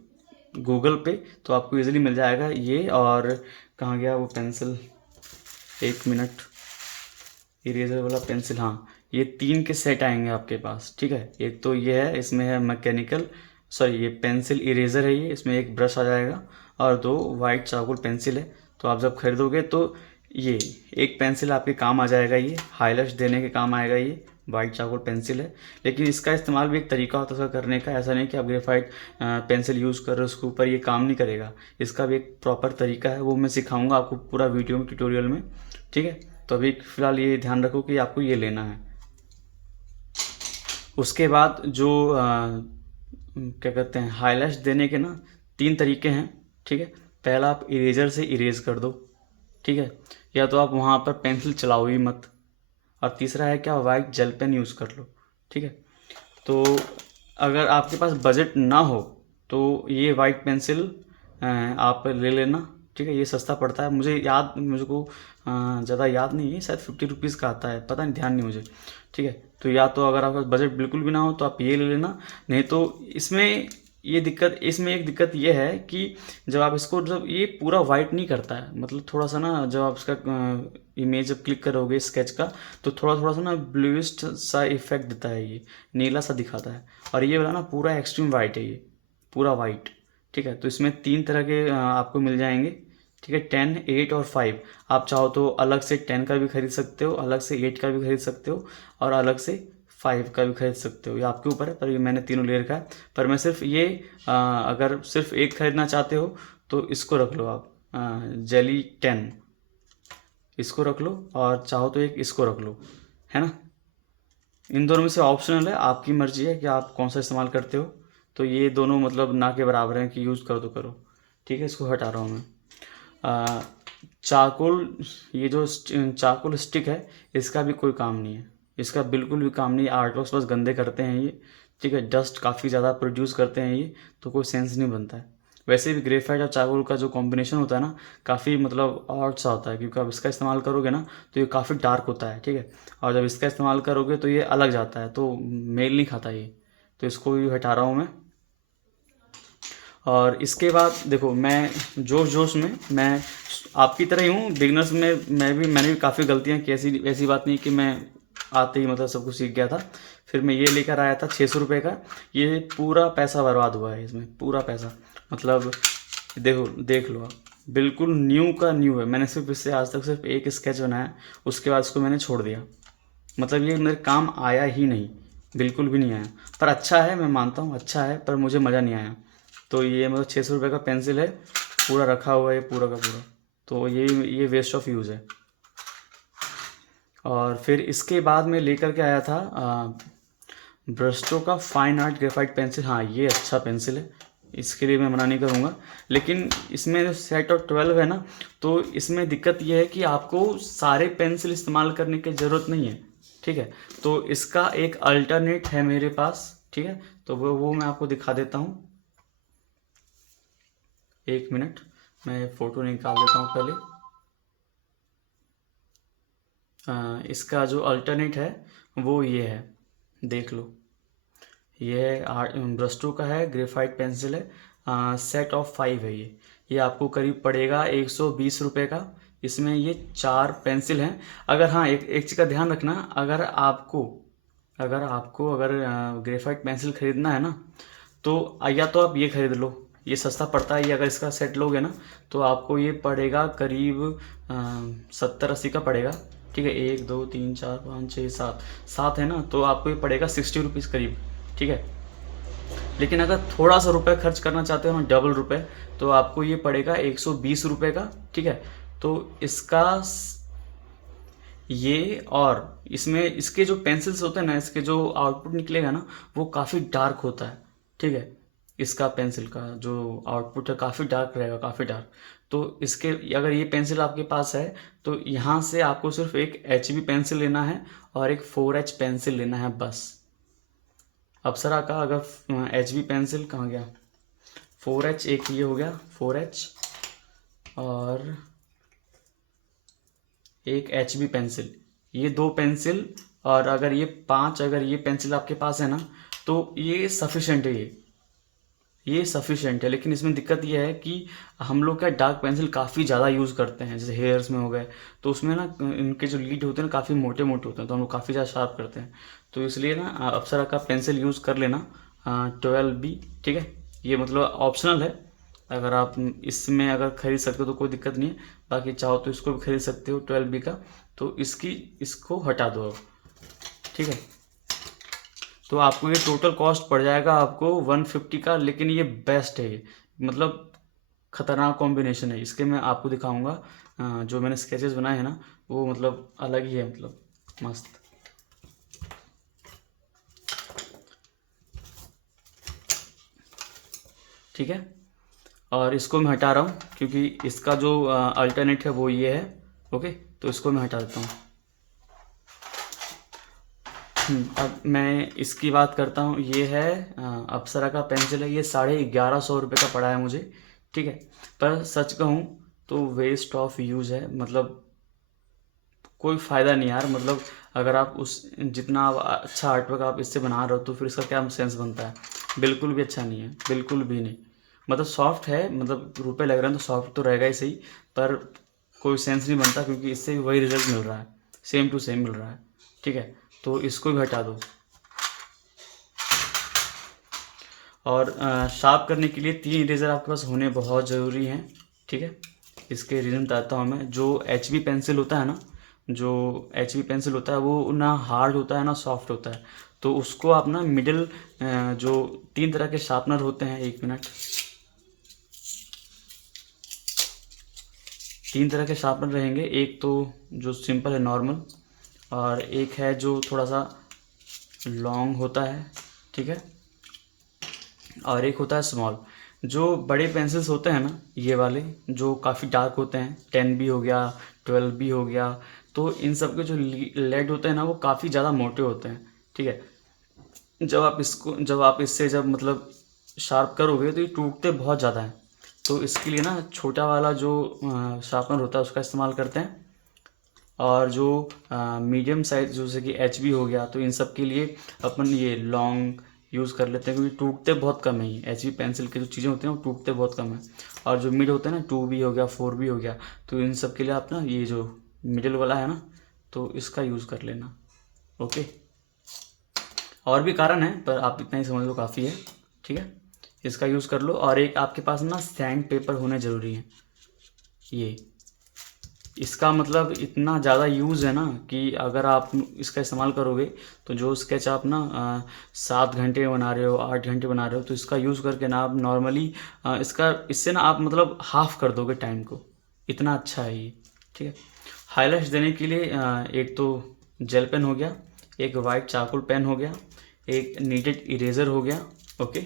गूगल पे, तो आपको इजीली मिल जाएगा ये। और कहाँ गया वो पेंसिल, 1 मिनट, इरेजर वाला पेंसिल, हाँ, ये 3 के सेट आएंगे आपके पास, ठीक है। एक तो ये है, इसमें है मैकेनिकल, सॉरी ये पेंसिल इरेजर है, ये इसमें एक ब्रश आ जाएगा और 2 वाइट चारकोल पेंसिल है। तो आप जब खरीदोगे तो ये एक पेंसिल आपके काम आ जाएगा, ये हाईलाइट्स देने के काम आएगा, ये वाइट चारकोल पेंसिल है। लेकिन इसका इस्तेमाल भी एक तरीका होता है उसका करने का, ऐसा नहीं कि आप ग्रेफाइट पेंसिल यूज़ कर रहे हो उसके ऊपर ये काम नहीं करेगा। इसका भी एक प्रॉपर तरीका है, वो मैं सिखाऊंगा आपको पूरा वीडियो में, ट्यूटोरियल में, ठीक है। तो अभी फ़िलहाल ये ध्यान रखो कि आपको ये लेना है। उसके बाद जो क्या कहते हैं, हाईलाइट्स देने के ना 3 तरीके हैं, ठीक है। पहला, आप इरेजर से इरेज कर दो, ठीक है, या तो आप वहाँ पर पेंसिल चलाओ ही मत। और तीसरा है क्या, वाइट जेल पेन यूज़ कर लो, ठीक है। तो अगर आपके पास बजट ना हो तो ये वाइट पेंसिल आप ले लेना, ठीक है। ये सस्ता पड़ता है, मुझको ज़्यादा याद नहीं है, शायद 50 रुपीज़ का आता है, पता नहीं, ध्यान नहीं मुझे, ठीक है। तो या तो अगर आपका बजट बिल्कुल भी ना हो तो आप ये ले लेना, नहीं तो इसमें एक दिक्कत ये है कि जब ये पूरा वाइट नहीं करता है, मतलब थोड़ा सा ना, जब आप इसका इमेज जब क्लिक करोगे स्केच का, तो थोड़ा थोड़ा सा ना ब्लूइस्ट सा इफेक्ट देता है, ये नीला सा दिखाता है। और ये वाला ना पूरा एक्सट्रीम वाइट है, ये पूरा वाइट, ठीक है। तो इसमें 3 तरह के आपको मिल जाएंगे, ठीक है, 10, 8 और 5। आप चाहो तो अलग से 10 का भी खरीद सकते हो, अलग से 8 का भी खरीद सकते हो, और अलग से 5 का भी खरीद सकते हो, ये आपके ऊपर है। पर ये मैंने तीनों ले रखा है। पर मैं सिर्फ ये अगर सिर्फ एक खरीदना चाहते हो तो इसको रख लो आप, जेली 10, इसको रख लो, और चाहो तो एक इसको रख लो, है ना। इन दोनों में से ऑप्शनल है, आपकी मर्जी है कि आप कौन सा इस्तेमाल करते हो। तो ये दोनों मतलब ना के बराबर हैं कि यूज़ करो तो करो, ठीक है। इसको हटा रहा हूँ मैं। चारकोल, ये जो चारकोल स्टिक है, इसका भी कोई काम नहीं है, इसका बिल्कुल भी काम नहीं है। आर्ट वर्क्स बस गंदे करते हैं ये, ठीक है, डस्ट काफ़ी ज़्यादा प्रोड्यूस करते हैं ये, तो कोई सेंस नहीं बनता है। वैसे भी ग्रेफाइट और चारकोल का जो कॉम्बिनेशन होता है ना, काफ़ी मतलब ऑड सा होता है, क्योंकि आप इसका इस्तेमाल करोगे ना तो ये काफ़ी डार्क होता है, ठीक है। और जब इसका इस्तेमाल करोगे तो ये अलग जाता है, तो मेल नहीं खाता ये, तो इसको भी हटा रहा हूँ मैं। और इसके बाद देखो, मैं जोश जोश में मैं आपकी तरह ही हूँ, बिगनर्स में मैंने भी काफ़ी गलतियाँ की, ऐसी बात नहीं कि मैं आते ही मतलब सब कुछ सीख गया था। फिर मैं ये लेकर आया था 600 रुपये का, ये पूरा पैसा बर्बाद हुआ है इसमें, पूरा पैसा, मतलब देखो, देख लो आप, बिल्कुल न्यू का न्यू है। मैंने सिर्फ इससे आज तक सिर्फ एक स्केच बनाया, उसके बाद इसको मैंने छोड़ दिया, मतलब ये मेरे काम आया ही नहीं, बिल्कुल भी नहीं आया। पर अच्छा है, मैं मानता हूँ अच्छा है, पर मुझे मज़ा नहीं आया। तो ये मतलब 600 रुपये का पेंसिल है, पूरा रखा हुआ है पूरा का पूरा, तो ये वेस्ट ऑफ यूज़ है। और फिर इसके बाद मैं लेकर के आया था ब्रस्टो का फाइन आर्ट ग्रेफाइट पेंसिल। हाँ, ये अच्छा पेंसिल है, इसके लिए मैं मना नहीं करूँगा। लेकिन इसमें जो सेट ऑफ 12 है ना, तो इसमें दिक्कत ये है कि आपको सारे पेंसिल इस्तेमाल करने की ज़रूरत नहीं है, ठीक है। तो इसका एक अल्टरनेट है मेरे पास, ठीक है, तो वो मैं आपको दिखा देता हूँ। 1 मिनट, मैं फ़ोटो निकाल देता हूँ पहले। इसका जो अल्टरनेट है वो ये है, देख लो, ये ब्रस्टो का है, ग्रेफाइट पेंसिल है, सेट ऑफ 5 है ये। ये आपको करीब पड़ेगा 120 रुपये का। इसमें ये 4 पेंसिल हैं। अगर हाँ, एक चीज़ का ध्यान रखना, अगर ग्रेफाइट पेंसिल खरीदना है ना, तो या तो आप ये खरीद लो, ये सस्ता पड़ता है। ये अगर इसका सेट लोगे ना तो आपको ये पड़ेगा करीब 70-80 का पड़ेगा। ठीक है, 1 2 3 4 5 6 7 है ना, तो आपको ये पड़ेगा 60 रुपीज़ करीब। ठीक है, लेकिन अगर थोड़ा सा रुपये खर्च करना चाहते हो ना, डबल रुपये, तो आपको ये पड़ेगा 120 रुपये का। ठीक है, तो इसका ये, और इसमें इसके जो पेंसिल्स होते हैं ना, इसके जो आउटपुट निकलेगा ना, वो काफ़ी डार्क होता है। ठीक है, इसका पेंसिल का जो आउटपुट है काफ़ी डार्क रहेगा, काफ़ी डार्क। तो इसके, अगर ये पेंसिल आपके पास है तो यहाँ से आपको सिर्फ एक HB पेंसिल लेना है और एक 4H पेंसिल लेना है बस। अप्सरा का अगर HB पेंसिल कहाँ गया, 4H, एक ये हो गया 4H, और एक HB पेंसिल, ये 2 पेंसिल, और अगर ये 5, अगर ये पेंसिल आपके पास है ना, तो ये सफिशेंट है, ये सफिशेंट है। लेकिन इसमें दिक्कत ये है कि हम लोग क्या डार्क पेंसिल काफ़ी ज़्यादा यूज़ करते हैं, जैसे हेयर्स में हो गए, तो उसमें ना इनके जो लीड होते हैं ना काफ़ी मोटे मोटे होते हैं, तो हम लोग काफ़ी ज़्यादा शार्प करते हैं। तो इसलिए ना अप्सरा का पेंसिल यूज़ कर लेना 12B। ठीक है, ये मतलब ऑप्शनल है, अगर आप इसमें अगर खरीद सकते हो तो कोई दिक्कत नहीं है, बाकी चाहो तो इसको भी खरीद सकते हो 12B का। तो इसको हटा दो अब। ठीक है, तो आपको ये टोटल कॉस्ट पड़ जाएगा आपको 150 का। लेकिन ये बेस्ट है, ये मतलब खतरनाक कॉम्बिनेशन है। इसके मैं आपको दिखाऊंगा, जो मैंने स्केचेस बनाए हैं ना, वो मतलब अलग ही है, मतलब मस्त। ठीक है, और इसको मैं हटा रहा हूँ क्योंकि इसका जो अल्टरनेट है वो ये है। ओके, तो इसको मैं हटा देता हूँ। अब मैं इसकी बात करता हूँ। ये है अप्सरा का पेंसिल है, ये 1150 रुपये का पड़ा है मुझे। ठीक है, पर सच कहूँ तो वेस्ट ऑफ यूज़ है, मतलब कोई फ़ायदा नहीं यार। मतलब अगर आप उस जितना आप अच्छा आर्टवर्क आप इससे बना रहे हो तो फिर इसका क्या सेंस बनता है। बिल्कुल भी अच्छा नहीं है, बिल्कुल भी नहीं। मतलब सॉफ्ट है, मतलब रुपए लग रहे हैं तो सॉफ्ट तो रहेगा ही सही, पर कोई सेंस नहीं बनता क्योंकि इससे भी वही रिजल्ट मिल रहा है, सेम टू सेम मिल रहा है। ठीक है, तो इसको भी हटा दो। और शार्प करने के लिए 3 इरेज़र आपके पास होने बहुत ज़रूरी हैं। ठीक है, इसके रीज़न बताता हूँ मैं। जो HB पेंसिल होता है ना, जो HB पेंसिल होता है वो ना हार्ड होता है ना सॉफ्ट होता है। तो उसको आप ना मिडिल, जो 3 तरह के शार्पनर होते हैं, 1 मिनट, 3 तरह के शार्पनर रहेंगे। एक तो जो सिंपल है, नॉर्मल, और एक है जो थोड़ा सा लॉन्ग होता है। ठीक है, और एक होता है स्मॉल। जो बड़े पेंसिल्स होते हैं ना, ये वाले जो काफ़ी डार्क होते हैं, 10B हो गया, 12B हो गया, तो इन सब के जो लेड होते हैं ना वो काफ़ी ज़्यादा मोटे होते हैं। ठीक है, जब आप इससे जब मतलब शार्प करोगे तो ये टूटते बहुत ज़्यादा हैं। तो इसके लिए ना छोटा वाला जो शार्पनर होता है उसका इस्तेमाल करते हैं। और जो मीडियम साइज जैसे कि HB हो गया, तो इन सब के लिए अपन ये लॉन्ग यूज़ कर लेते हैं क्योंकि टूटते बहुत कम है। ये HB पेंसिल की जो चीज़ें होती हैं वो टूटते बहुत कम है। और जो मिड होते हैं ना, 2B हो गया, 4B हो गया, तो इन सब के लिए आप ना ये जो मिडिल वाला है ना, तो इसका यूज़ कर लेना। ओके, और भी कारण है पर आप इतना ही समझ लो काफ़ी है। ठीक है, इसका यूज़ कर लो। और एक आपके पास ना सैंड पेपर होने ज़रूरी है। ये इसका मतलब इतना ज़्यादा यूज़ है ना कि अगर आप इसका इस्तेमाल करोगे तो जो स्केच आप ना 7 घंटे बना रहे हो, 8 घंटे बना रहे हो, तो इसका यूज़ करके ना आप नॉर्मली इससे ना आप मतलब हाफ कर दोगे टाइम को। इतना अच्छा है ये। ठीक है, हाईलाइट्स देने के लिए एक तो जेल पेन हो गया, एक वाइट चारकोल पेन हो गया, एक नीडेड इरेज़र हो गया। ओके,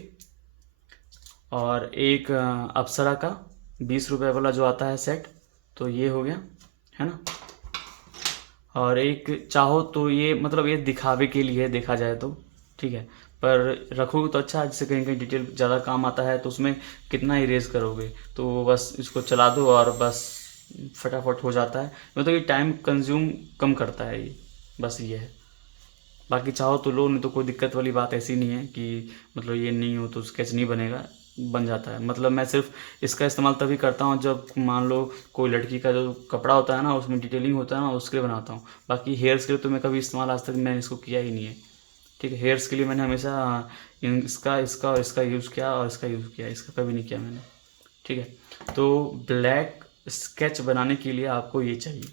और एक अप्सरा का 20 रुपये वाला जो आता है सेट, तो ये हो गया, है ना। और एक चाहो तो ये मतलब ये दिखावे के लिए देखा जाए तो, ठीक है, पर रखोगे तो अच्छा है, जैसे कहीं कहीं डिटेल ज़्यादा काम आता है तो उसमें कितना इरेज करोगे, तो बस इसको चला दो और बस फटाफट हो जाता है। मतलब ये टाइम कंज्यूम कम करता है ये, बस ये है। बाकी चाहो तो लो, नहीं तो कोई दिक्कत वाली बात ऐसी नहीं है कि मतलब ये नहीं हो तो स्केच नहीं बनेगा। बन जाता है। मतलब मैं सिर्फ इसका इस्तेमाल तभी करता हूँ जब मान लो कोई लड़की का जो कपड़ा होता है ना, उसमें डिटेलिंग होता है ना, उसके लिए बनाता हूँ। बाकी हेयर्स के लिए तो मैं कभी इस्तेमाल आज तक मैंने इसको किया ही नहीं है। ठीक है, हेयर्स के लिए मैंने हमेशा इसका इसका और इसका यूज़ किया और इसका यूज़ किया, इसका कभी नहीं किया मैंने। ठीक है, तो ब्लैक स्केच बनाने के लिए आपको ये चाहिए,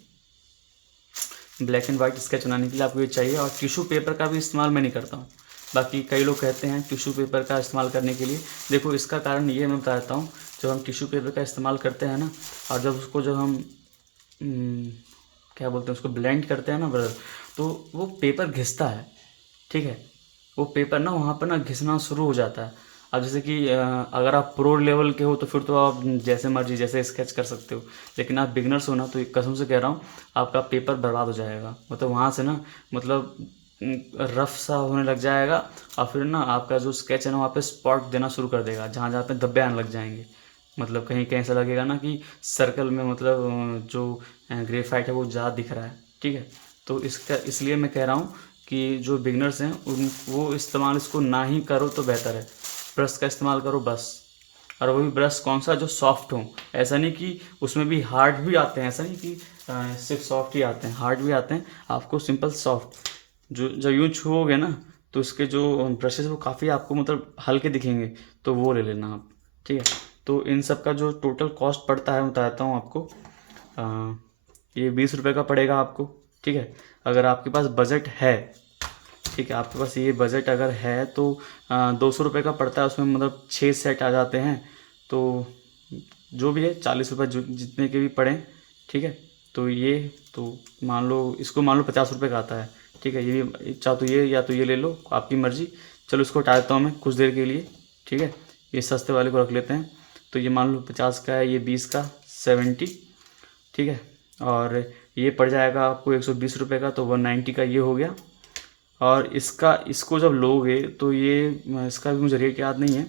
ब्लैक एंड वाइट स्केच बनाने के लिए आपको ये चाहिए। और टिश्यू पेपर का भी इस्तेमाल मैं नहीं करता हूँ। बाकी कई लोग कहते हैं टिश्यू पेपर का इस्तेमाल करने के लिए, देखो इसका कारण ये मैं बता देता हूँ। जब हम टिश्यू पेपर का इस्तेमाल करते हैं ना, और जब हम क्या बोलते हैं उसको, ब्लेंड करते हैं ना ब्रदर, तो वो पेपर घिसता है। ठीक है, वो पेपर ना वहाँ पर ना घिसना शुरू हो जाता है। अब जैसे कि अगर आप प्रो लेवल के हो तो फिर तो आप जैसे मर्जी जैसे स्केच कर सकते हो, लेकिन आप बिगनर्स हो ना, तो कसम से कह रहा हूँ आपका पेपर बर्बाद हो जाएगा। मतलब वहाँ से ना, मतलब रफ सा होने लग जाएगा, और फिर ना आपका जो स्केच है ना वहाँ पे स्पॉट देना शुरू कर देगा, जहाँ जहाँ पे धब्बे आने लग जाएंगे। मतलब कहीं कहीं ऐसा लगेगा ना कि सर्कल में, मतलब जो ग्रेफाइट है वो ज़्यादा दिख रहा है। ठीक है, तो इसका इसलिए मैं कह रहा हूँ कि जो बिगनर्स हैं उन वो इस्तेमाल इसको ना ही करो तो बेहतर है। ब्रश का इस्तेमाल करो बस, और वो भी ब्रश कौन सा जो सॉफ्ट हो। ऐसा नहीं कि उसमें भी हार्ड भी आते हैं, ऐसा नहीं कि सिर्फ सॉफ्ट ही आते हैं, हार्ड भी आते हैं। आपको सिंपल सॉफ्ट जो जब यूँ छुओगे ना, तो इसके जो ब्रशेस वो काफ़ी आपको मतलब हल्के दिखेंगे, तो वो ले लेना आप। ठीक है, तो इन सब का जो टोटल कॉस्ट पड़ता है बताता हूँ आपको। ये 20 रुपये का पड़ेगा आपको। ठीक है, अगर आपके पास बजट है, ठीक है, आपके पास ये बजट अगर है तो 200 रुपये का पड़ता है। उसमें मतलब 6 सेट आ जाते हैं, तो जो भी है 40 रुपये जितने के भी पड़े। ठीक है, तो ये तो मान लो इसको, मान लो 50 रुपये का आता है। ठीक है, ये भी चाहे तो ये या तो ये ले लो, आपकी मर्ज़ी। चलो इसको हटा देता हूँ मैं कुछ देर के लिए। ठीक है, ये सस्ते वाले को रख लेते हैं। तो ये मान लो 50 का है, ये 20 का 70। ठीक है, और ये पड़ जाएगा आपको 120 रुपये का, तो 190 का ये हो गया। और इसको जब लोगे तो ये, इसका भी मुझे रेट याद नहीं है,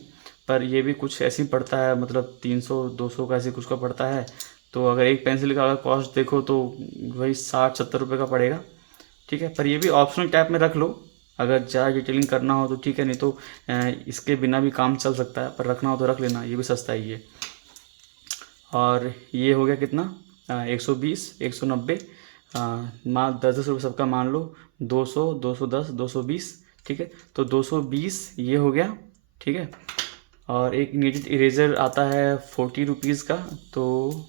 पर ये भी कुछ ऐसे ही पड़ता है, मतलब 300-200 का ऐसे कुछ का पड़ता है। तो अगर एक पेंसिल का अगर कॉस्ट देखो तो वही 60-70 रुपये का पड़ेगा। ठीक है, पर ये भी ऑप्शनल टाइप में रख लो, अगर ज़्यादा डिटेलिंग करना हो तो ठीक है, नहीं तो इसके बिना भी काम चल सकता है, पर रखना हो तो रख लेना, ये भी सस्ता ही है। और ये हो गया कितना, 120, 190, मान 10-10 रुपये सबका मान लो, 200, 210, 220। ठीक है, तो 220 ये हो गया। ठीक है, और एक नीडेड इरेज़र आता है 40 रुपीज़ का, तो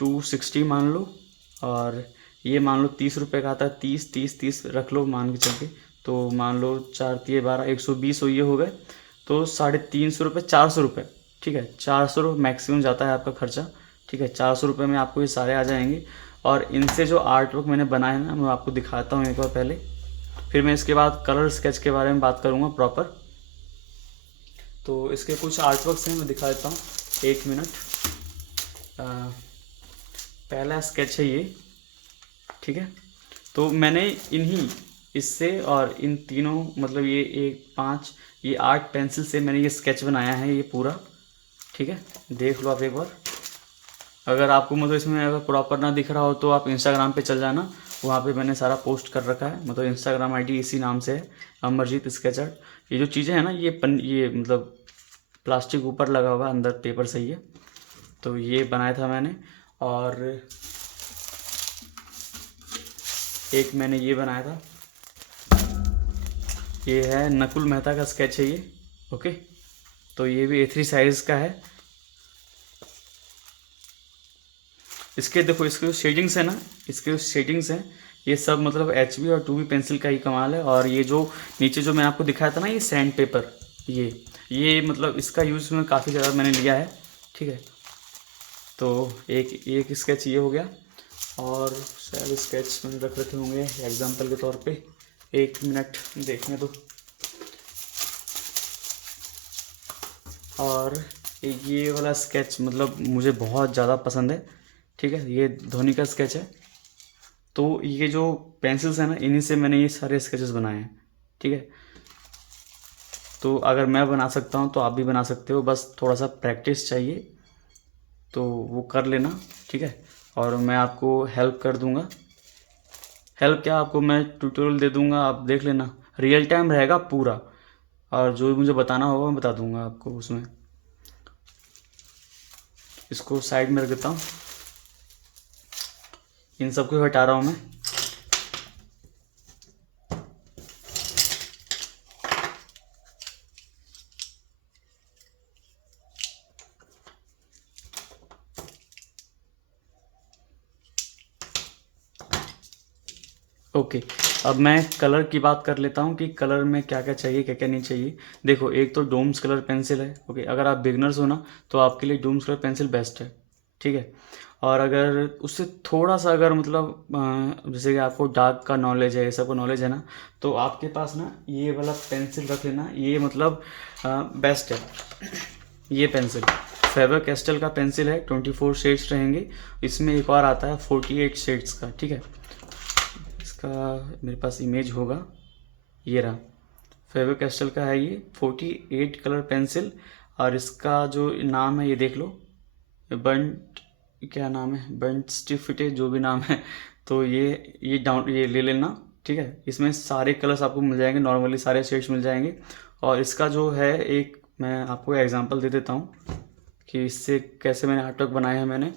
260 मान लो। और ये मान लो 30 रुपये का आता है, 30 रख लो मान के चल के। तो मान लो 4×3=12, 120 ये हो गए। तो 350 रुपये, 400 रुपये। ठीक है, 400 मैक्सिमम जाता है आपका खर्चा। ठीक है, 400 रुपये में आपको ये सारे आ जाएंगे। और इनसे जो आर्ट वर्क मैंने बनाए हैं ना, मैं आपको दिखाता हूँ एक बार पहले, फिर मैं इसके बाद कलर स्केच के बारे में बात करूँगा प्रॉपर। तो इसके कुछ आर्ट वर्क्स हैं, मैं दिखा देता हूँ, 1 मिनट। पहला स्केच है ये। ठीक है, तो मैंने इससे और इन तीनों, मतलब ये 1, 5, ये 8 पेंसिल से मैंने ये स्केच बनाया है ये पूरा। ठीक है, देख लो आप एक बार। अगर आपको मतलब इसमें अगर प्रॉपर ना दिख रहा हो तो आप इंस्टाग्राम पे चल जाना, वहाँ पे मैंने सारा पोस्ट कर रखा है। मतलब इंस्टाग्राम आईडी इसी नाम से है, अमरजीत स्केच आर्ट। ये जो चीज़ें हैं ना, ये मतलब प्लास्टिक ऊपर लगा हुआ है, अंदर पेपर सही है। तो ये बनाया था मैंने। और एक मैंने ये बनाया था, ये है नकुल मेहता का स्केच है ये। ओके, तो ये भी A3 साइज़ का है। इसके देखो, इसके जो शेडिंग्स है ना, इसके जो शेडिंग्स हैं, ये सब मतलब HB और 2B पेंसिल का ही कमाल है। और ये जो नीचे जो मैंने आपको दिखाया था ना, ये सैंड पेपर, ये मतलब इसका यूज़ में काफ़ी ज़्यादा मैंने लिया है। ठीक है, तो एक स्केच ये हो गया। और शायद स्केच मैंने रख रखे होंगे एग्जाम्पल के तौर पे, 1 मिनट देखने दो। और ये वाला स्केच मतलब मुझे बहुत ज़्यादा पसंद है। ठीक है, ये धोनी का स्केच है। तो ये जो पेंसिल्स हैं ना, इन्हीं से मैंने ये सारे स्केचेस बनाए हैं। ठीक है, तो अगर मैं बना सकता हूँ तो आप भी बना सकते हो, बस थोड़ा सा प्रैक्टिस चाहिए, तो वो कर लेना। ठीक है, और मैं आपको हेल्प कर दूँगा। हेल्प क्या, आपको मैं ट्यूटोरियल दे दूँगा, आप देख लेना, रियल टाइम रहेगा पूरा। और जो भी मुझे बताना होगा मैं बता दूंगा आपको उसमें। इसको साइड में रख देता हूँ, इन सबको हटा रहा हूँ मैं। ओके, अब मैं कलर की बात कर लेता हूँ कि कलर में क्या क्या चाहिए, क्या क्या नहीं चाहिए। देखो, एक तो डोम्स कलर पेंसिल है। ओके, अगर आप बिगनर्स हो ना तो आपके लिए डोम्स कलर पेंसिल बेस्ट है, ठीक है। और अगर उससे थोड़ा सा अगर मतलब जैसे कि आपको डार्क का नॉलेज है, ये सब का नॉलेज है ना, तो आपके पास ना ये वाला पेंसिल रख लेना, ये मतलब बेस्ट है। ये पेंसिल फेबर कैस्टल का पेंसिल है, 24 शेड्स रहेंगे। इसमें एक और आता है 48 शेड्स का, ठीक है। इसका मेरे पास इमेज होगा, ये रहा। फेबर कैस्टल का है ये 48 कलर पेंसिल। और इसका जो नाम है ये देख लो, बंट, क्या नाम है, बंट स्टिफिटे, जो भी नाम है। तो ये डाउन ये ले लेना, ठीक है। इसमें सारे कलर्स आपको मिल जाएंगे, नॉर्मली सारे शेड्स मिल जाएंगे। और इसका जो है, एक मैं आपको एग्जांपल दे देता हूँ कि इससे कैसे मैंने आर्टवर्क बनाया है मैंने।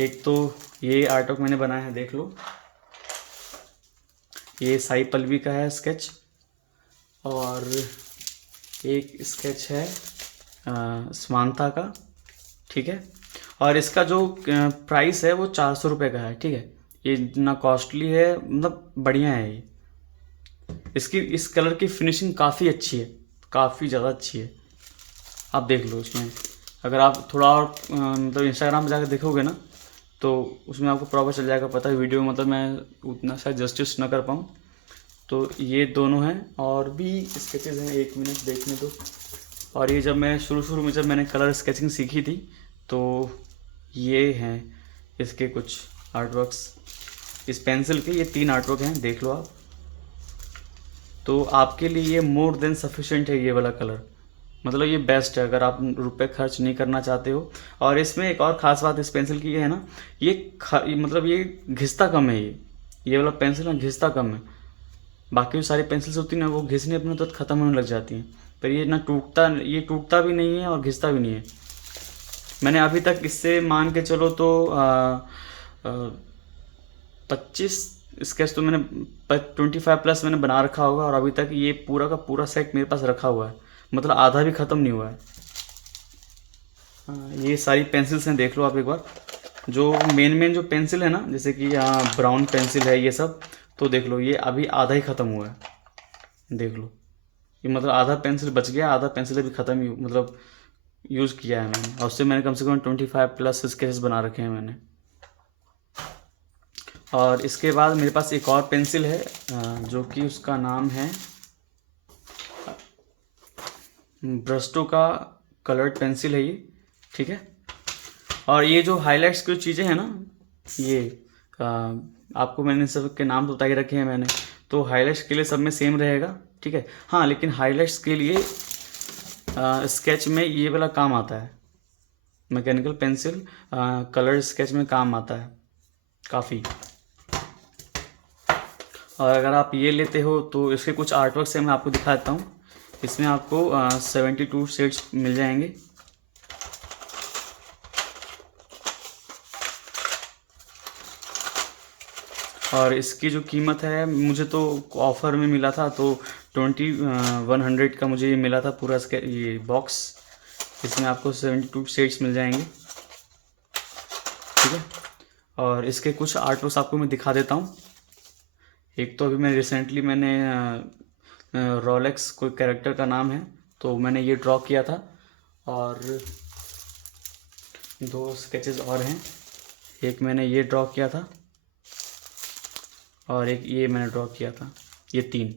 एक तो ये आर्टवर्क मैंने बनाया है, देख लो। ये साई पल्लवी का है स्केच, और एक स्केच है स्वांता का, ठीक है। और इसका जो प्राइस है वो 400 रुपये का है, ठीक है। ये इतना कॉस्टली है, मतलब बढ़िया है ये। इसकी इस कलर की फिनिशिंग काफ़ी अच्छी है, काफ़ी ज़्यादा अच्छी है। आप देख लो इसमें, अगर आप थोड़ा और मतलब इंस्टाग्राम में जाकर देखोगे ना तो उसमें आपको प्रॉपर चल जाएगा पता है। वीडियो मतलब मैं उतना शायद जस्टिस ना कर पाऊँ। तो ये दोनों हैं, और भी स्केचेस हैं, 1 मिनट देखने दो। और ये जब मैं शुरू में जब मैंने कलर स्केचिंग सीखी थी, तो ये हैं इसके कुछ आर्टवर्क्स। इस पेंसिल के ये 3 आर्टवर्क हैं, देख लो आप। तो आपके लिए ये मोर देन सफिशेंट है, ये वाला कलर। मतलब ये बेस्ट है अगर आप रुपए खर्च नहीं करना चाहते हो। और इसमें एक और ख़ास बात इस पेंसिल की ये है ना, ये मतलब ये घिसता कम है। ये वाला पेंसिल ना घिसता कम है। बाकी जो सारी पेंसिल्स होती हैं ना वो घिसने अपने तुरंत ख़त्म होने लग जाती हैं, पर ये ना टूटता, ये टूटता भी नहीं है और घिसता भी नहीं है। मैंने अभी तक इससे मान के चलो तो 25 स्केच तो मैंने 25 प्लस मैंने बना रखा होगा। और अभी तक ये पूरा का पूरा सेट मेरे पास रखा हुआ है, मतलब आधा भी ख़त्म नहीं हुआ है। ये सारी पेंसिल्स हैं, देख लो आप एक बार। जो मेन जो पेंसिल है ना, जैसे कि ब्राउन पेंसिल है ये सब, तो देख लो ये अभी आधा ही ख़त्म हुआ है, देख लो। ये मतलब आधा पेंसिल बच गया, आधा पेंसिल अभी ख़त्म ही मतलब यूज़ किया है मैंने। और उससे मैंने कम से कम 25 प्लस स्केचेस बना रखे हैं मैंने। और इसके बाद मेरे पास एक और पेंसिल है जो कि उसका नाम है ब्रस्टो का कलर्ड पेंसिल है ये, ठीक है। और ये जो हाइलाइट्स की चीज़ें हैं ना, ये आपको मैंने सब के नाम तो बता ही रखे हैं मैंने। तो हाइलाइट्स के लिए सब में सेम रहेगा, ठीक है। हाँ, लेकिन हाइलाइट्स के लिए स्केच में ये वाला काम आता है, मैकेनिकल पेंसिल कलर स्केच में काम आता है काफ़ी। और अगर आप ये लेते हो तो इसके कुछ आर्टवर्क से मैं आपको दिखा देता हूँ। इसमें आपको 72 शेड्स मिल जाएंगे। और इसकी जो कीमत है, मुझे तो ऑफ़र में मिला था, तो 2100 का मुझे ये मिला था पूरा इसका ये बॉक्स। इसमें आपको 72 शेड्स मिल जाएंगे, ठीक है। और इसके कुछ आर्टवर्क्स आपको मैं दिखा देता हूँ। एक तो अभी मैं रिसेंटली मैंने रोलेक्स कोई कैरेक्टर का नाम है, तो मैंने ये ड्रॉ किया था। और 2 स्केचेस और हैं, एक मैंने ये ड्रॉ किया था और एक ये मैंने ड्रॉ किया था, ये 3,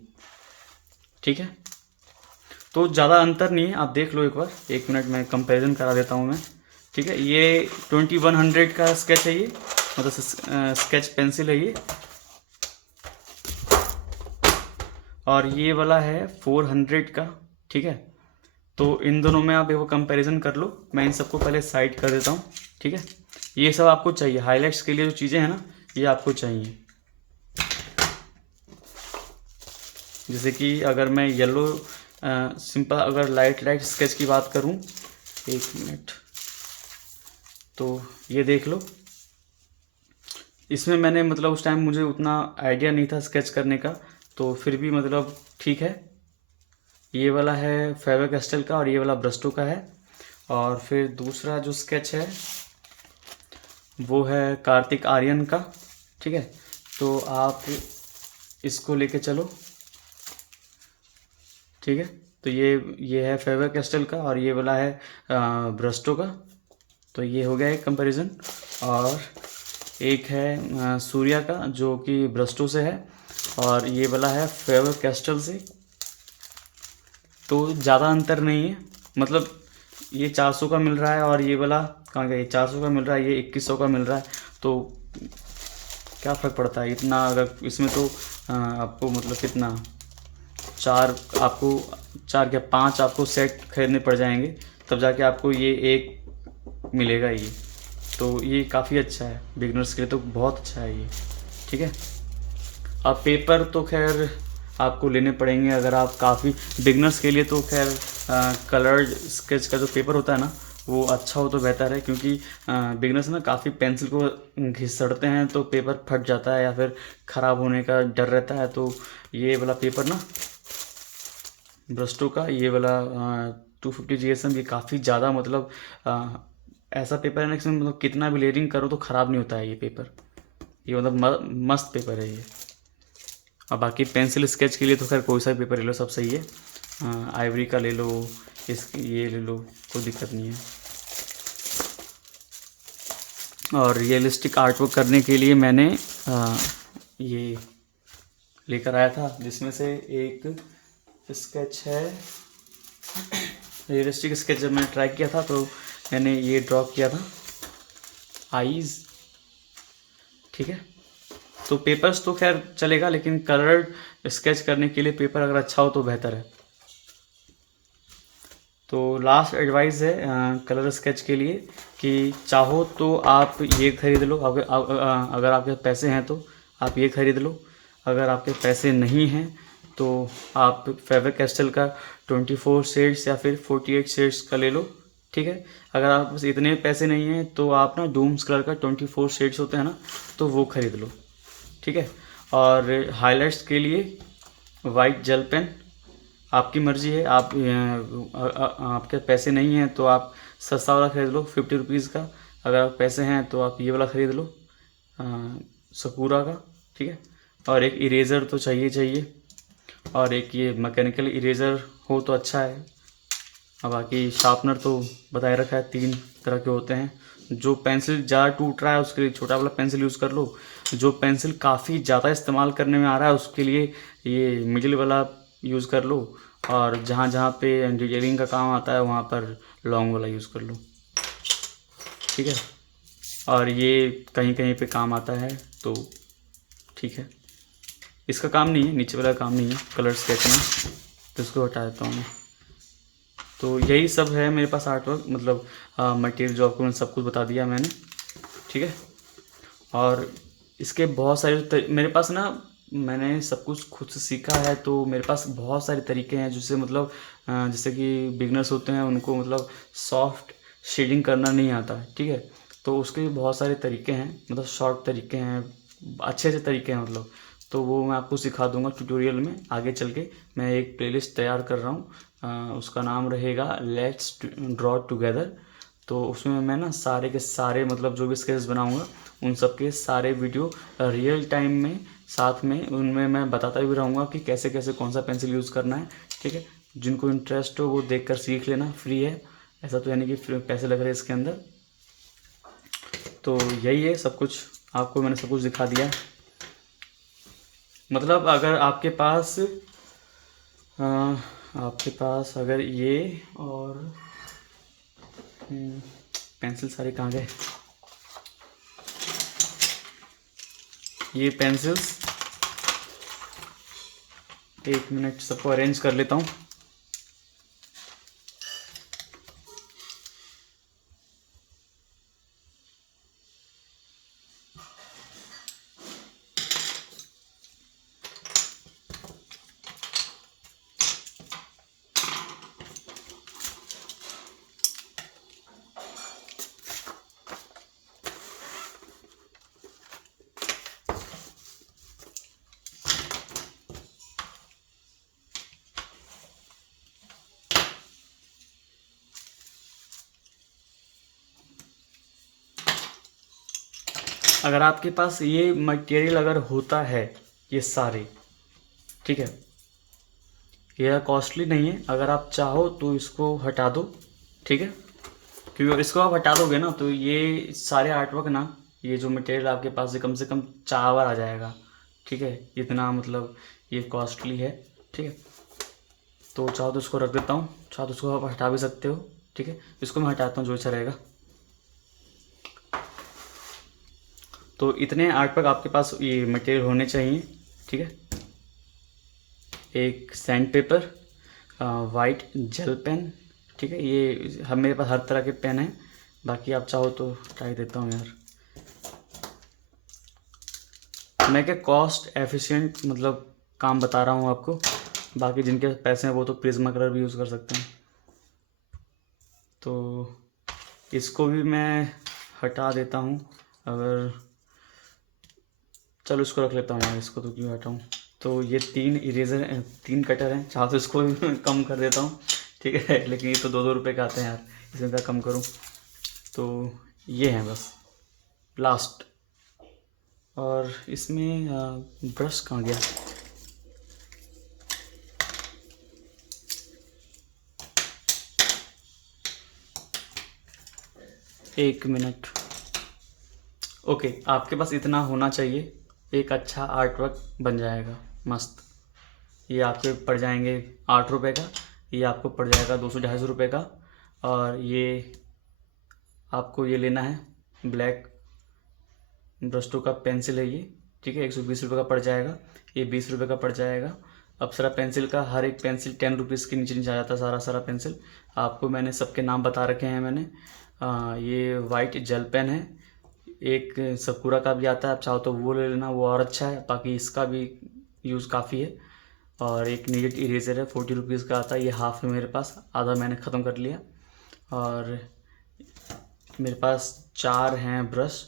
ठीक है। तो ज़्यादा अंतर नहीं है, आप देख लो एक बार। 1 मिनट में कंपैरिजन करा देता हूँ मैं, ठीक है। ये 2100 का स्केच है, ये मतलब स्केच पेंसिल है ये। और ये वाला है 400 का, ठीक है। तो इन दोनों में आप एक कंपैरिजन कर लो। मैं इन सबको पहले साइड कर देता हूँ, ठीक है। ये सब आपको चाहिए, हाइलाइट्स के लिए जो चीज़ें हैं ना, ये आपको चाहिए। जैसे कि अगर मैं येलो सिंपल अगर लाइट स्केच की बात करूं, एक मिनट, तो ये देख लो। इसमें मैंने मतलब उस टाइम मुझे उतना आइडिया नहीं था स्केच करने का, तो फिर भी मतलब ठीक है। ये वाला है फेबर कैस्टल का और ये वाला ब्रस्टो का है। और फिर दूसरा जो स्केच है वो है कार्तिक आर्यन का, ठीक है। तो आप इसको लेके चलो, ठीक है। तो ये है फेबर कैस्टल का और ये वाला है ब्रस्टो का। तो ये हो गया एक कंपैरिजन। और एक है सूर्या का जो कि ब्रस्टो से है, और ये वाला है फेबर कैस्टल से। तो ज़्यादा अंतर नहीं है, मतलब ये 400 का मिल रहा है और ये वाला कहाँ गया, ये 400 का मिल रहा है, ये 2100 का मिल रहा है। तो क्या फ़र्क पड़ता है इतना, अगर इसमें तो आपको मतलब कितना, चार आपको, चार क्या पांच आपको सेट खरीदने पड़ जाएंगे, तब जाके आपको ये एक मिलेगा ये। तो ये काफ़ी अच्छा है बिगनर्स के लिए, तो बहुत अच्छा है ये, ठीक है। अब पेपर तो खैर आपको लेने पड़ेंगे अगर आप काफ़ी बिगनर्स के लिए, तो खैर कलर्ड स्केच का जो पेपर होता है ना वो अच्छा हो तो बेहतर है, क्योंकि बिगनर्स ना काफ़ी पेंसिल को घिसड़ते हैं तो पेपर फट जाता है या फिर ख़राब होने का डर रहता है। तो ये वाला पेपर ना ब्रस्टो का, ये वाला 250 GSM, ये काफ़ी ज़्यादा मतलब ऐसा पेपर है ना, इसमें मतलब कितना भी लेयरिंग करो तो ख़राब नहीं होता है ये पेपर। ये मतलब मस्त पेपर है ये। और बाकी पेंसिल स्केच के लिए तो खैर कोई सा भी पेपर ले लो सब सही है। आइवरी का ले लो, ये ले लो, कोई दिक्कत नहीं है। और रियलिस्टिक आर्ट वर्क करने के लिए मैंने ये लेकर आया था, जिसमें से एक स्केच है। रियलिस्टिक स्केच जब मैंने ट्राई किया था तो मैंने ये ड्रॉ किया था आईज़, ठीक है। तो पेपर्स तो खैर चलेगा, लेकिन कलर्ड स्केच करने के लिए पेपर अगर अच्छा हो तो बेहतर है। तो लास्ट एडवाइस है कलर स्केच के लिए कि चाहो तो आप ये खरीद लो, अगर आपके पैसे हैं तो आप ये खरीद लो। अगर आपके पैसे नहीं हैं तो आप फेबर कैस्टल का 24 शेड्स या फिर 48 शेड्स का ले लो, ठीक है। अगर आप बस इतने पैसे नहीं हैं तो आप ना डूम्स कलर का 24 शेड्स होते हैं ना, तो वो खरीद लो, ठीक है। और हाइलाइट्स के लिए वाइट जेल पेन, आपकी मर्ज़ी है। आप आपके पैसे नहीं हैं तो आप सस्ता वाला ख़रीद लो 50 रुपीज़ का। अगर आप पैसे हैं तो आप ये वाला ख़रीद लो सकूरा का, ठीक है। और एक इरेज़र तो चाहिए चाहिए, और एक ये मैकेनिकल इरेज़र हो तो अच्छा है। और बाकी शार्पनर तो बताए रखा है 3 तरह के होते हैं। जो पेंसिल ज़्यादा टूट रहा है उसके लिए छोटा वाला पेंसिल यूज़ कर लो, जो पेंसिल काफ़ी ज़्यादा इस्तेमाल करने में आ रहा है उसके लिए ये मिडिल वाला यूज़ कर लो, और जहाँ जहाँ पे डिटेलिंग का काम आता है वहाँ पर लॉन्ग वाला यूज़ कर लो, ठीक है। और ये कहीं कहीं पे काम आता है तो ठीक है। इसका काम नहीं है, नीचे वाला काम नहीं है कलर स्केच में, तो इसको हटा देता हूँ मैं। तो यही सब है मेरे पास आर्ट वर्क, मतलब मटेरियल जो आपको मैंने सब कुछ बता दिया मैंने, ठीक है। और इसके बहुत सारे मेरे पास ना, मैंने सब कुछ खुद से सीखा है, तो मेरे पास बहुत सारे तरीके हैं जिससे मतलब जैसे कि बिगनर्स होते हैं उनको मतलब सॉफ्ट शेडिंग करना नहीं आता, ठीक है। तो उसके भी बहुत सारे तरीके हैं, मतलब शॉर्ट तरीके हैं, अच्छे अच्छे तरीके हैं मतलब। तो वो मैं आपको सिखा दूंगा ट्यूटोरियल में आगे चल के। मैं एक प्लेलिस्ट तैयार कर रहा हूँ, उसका नाम रहेगा लेट्स ड्रॉ टुगेदर। तो उसमें मैं ना सारे के सारे मतलब जो भी स्केच बनाऊंगा उन सब के सारे वीडियो रियल टाइम में साथ में उनमें मैं बताता भी रहूँगा कि कैसे कैसे कौन सा पेंसिल यूज़ करना है, ठीक है। जिनको इंटरेस्ट हो वो देखकर सीख लेना, फ्री है, ऐसा तो यानी कि पैसे लग रहे हैं इसके अंदर। तो यही है सब कुछ, आपको मैंने सब कुछ दिखा दिया। मतलब अगर आपके पास अगर ये और पेंसिल सारे कहाँ गए, ये पेंसिल्स, एक मिनट सबको अरेंज कर लेता हूँ। अगर आपके पास ये मटेरियल अगर होता है, ये सारे, ठीक है, ये कॉस्टली नहीं है। अगर आप चाहो तो इसको हटा दो, ठीक है, क्योंकि इसको आप हटा दोगे ना तो ये सारे आर्टवर्क ना, ये जो मटेरियल आपके पास से कम 4 बार आ जाएगा, ठीक है, इतना मतलब ये कॉस्टली है, ठीक है। तो चाहो तो इसको रख देता हूँ, चाहो तो इसको आप हटा भी सकते हो, ठीक है। इसको मैं हटाता हूँ जो अच्छा रहेगा। तो इतने आर्टवर्क आपके पास ये मटेरियल होने चाहिए, ठीक है। एक sandpaper, white gel pen, ठीक है, ये हम मेरे पास हर तरह के पेन हैं, बाकी आप चाहो तो ट्राई देता हूँ यार। मैं क्या कॉस्ट एफिशिएंट मतलब काम बता रहा हूँ आपको, बाकी जिनके पैसे हैं वो तो प्रिज्मा कलर भी यूज़ कर सकते हैं। तो इसको भी मैं हटा देता हूँ, अगर चलो इसको रख लेता हूँ यार, इसको तो क्यों हटाऊँ। तो ये 3 इरेज़र 3 कटर हैं, चाहो तो इसको भी कम कर देता हूँ, ठीक है, लेकिन ये तो 2-2 रुपये का आते हैं यार, इसमें क्या कम करूँ। तो ये हैं बस लास्ट। और इसमें ब्रश कहाँ गया। एक मिनट। ओके, आपके पास इतना होना चाहिए, एक अच्छा आर्टवर्क बन जाएगा मस्त। ये आपके पड़ जाएंगे 8 रुपये का, ये आपको पड़ जाएगा 200-250 रुपये का। और ये आपको ये लेना है ब्लैक ब्रस्टो का पेंसिल है ये, ठीक है, 120 रुपये का पड़ जाएगा। ये 20 रुपये का पड़ जाएगा। अप्सरा पेंसिल का हर एक पेंसिल 10 रुपीज़ के नीचे नीचे आ जाता है, सारा सारा पेंसिल। आपको मैंने सबके नाम बता रखे हैं मैंने। ये वाइट जेल पेन है, एक सकुरा का भी आता है, आप चाहो तो वो ले लेना, वो और अच्छा है, बाकी इसका भी यूज़ काफ़ी है। और एक नीडेड इरेज़र है, 40 रुपीज़ का आता है, ये हाफ है मेरे पास, आधा मैंने ख़त्म कर लिया। और मेरे पास 4 हैं ब्रश,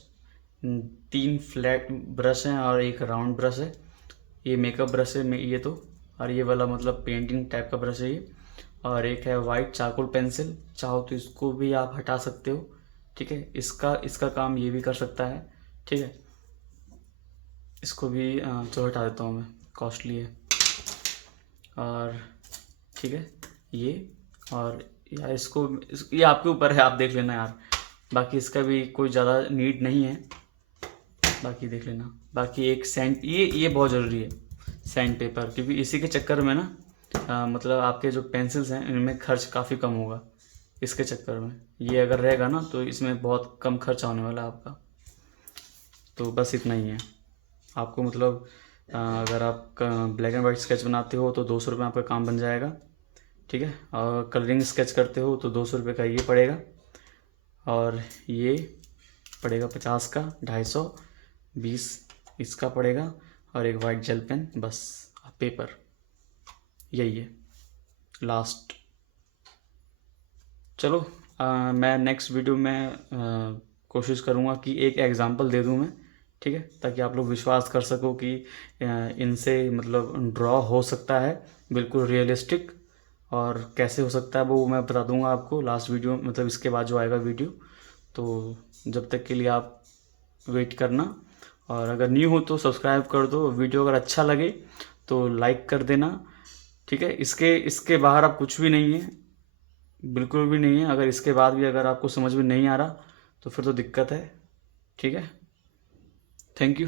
3 फ्लैट ब्रश हैं और एक राउंड ब्रश है। ये मेकअप ब्रश है ये तो, और ये वाला मतलब पेंटिंग टाइप का ब्रश है ये। और एक है वाइट चारकोल पेंसिल, चाहो तो इसको भी आप हटा सकते हो, ठीक है, इसका इसका काम ये भी कर सकता है, ठीक है। इसको भी जो हटा देता हूँ मैं, कॉस्टली है। और ठीक है ये, और यार ये आपके ऊपर है, आप देख लेना यार, बाकी इसका भी कोई ज़्यादा नीड नहीं है, बाकी देख लेना। बाकी एक सैंड, ये बहुत ज़रूरी है सैंड पेपर, क्योंकि इसी के चक्कर में ना मतलब आपके जो पेंसिल्स हैं इनमें खर्च काफ़ी कम होगा इसके चक्कर में। ये अगर रहेगा ना तो इसमें बहुत कम खर्चा होने वाला है आपका। तो बस इतना ही है आपको, मतलब अगर आप ब्लैक एंड वाइट स्केच बनाते हो तो 200 रुपये आपका काम बन जाएगा, ठीक है। और कलरिंग स्केच करते हो तो 200 रुपये का ये पड़ेगा, और ये पड़ेगा 50 का, 250, 20 इसका पड़ेगा, और एक वाइट जेल पेन, बस पेपर, यही है लास्ट। चलो मैं नेक्स्ट वीडियो में कोशिश करूँगा कि एक एग्ज़ाम्पल दे दूँ मैं, ठीक है, ताकि आप लोग विश्वास कर सको कि इनसे मतलब ड्रॉ हो सकता है बिल्कुल रियलिस्टिक, और कैसे हो सकता है वो मैं बता दूंगा आपको लास्ट वीडियो, मतलब इसके बाद जो आएगा वीडियो। तो जब तक के लिए आप वेट करना, और अगर न्यू हो तो सब्सक्राइब कर दो, वीडियो अगर अच्छा लगे तो लाइक कर देना, ठीक है। इसके इसके बाहर अब कुछ भी नहीं है, बिल्कुल भी नहीं है। अगर इसके बाद भी अगर आपको समझ में नहीं आ रहा तो फिर तो दिक्कत है, ठीक है। Thank you.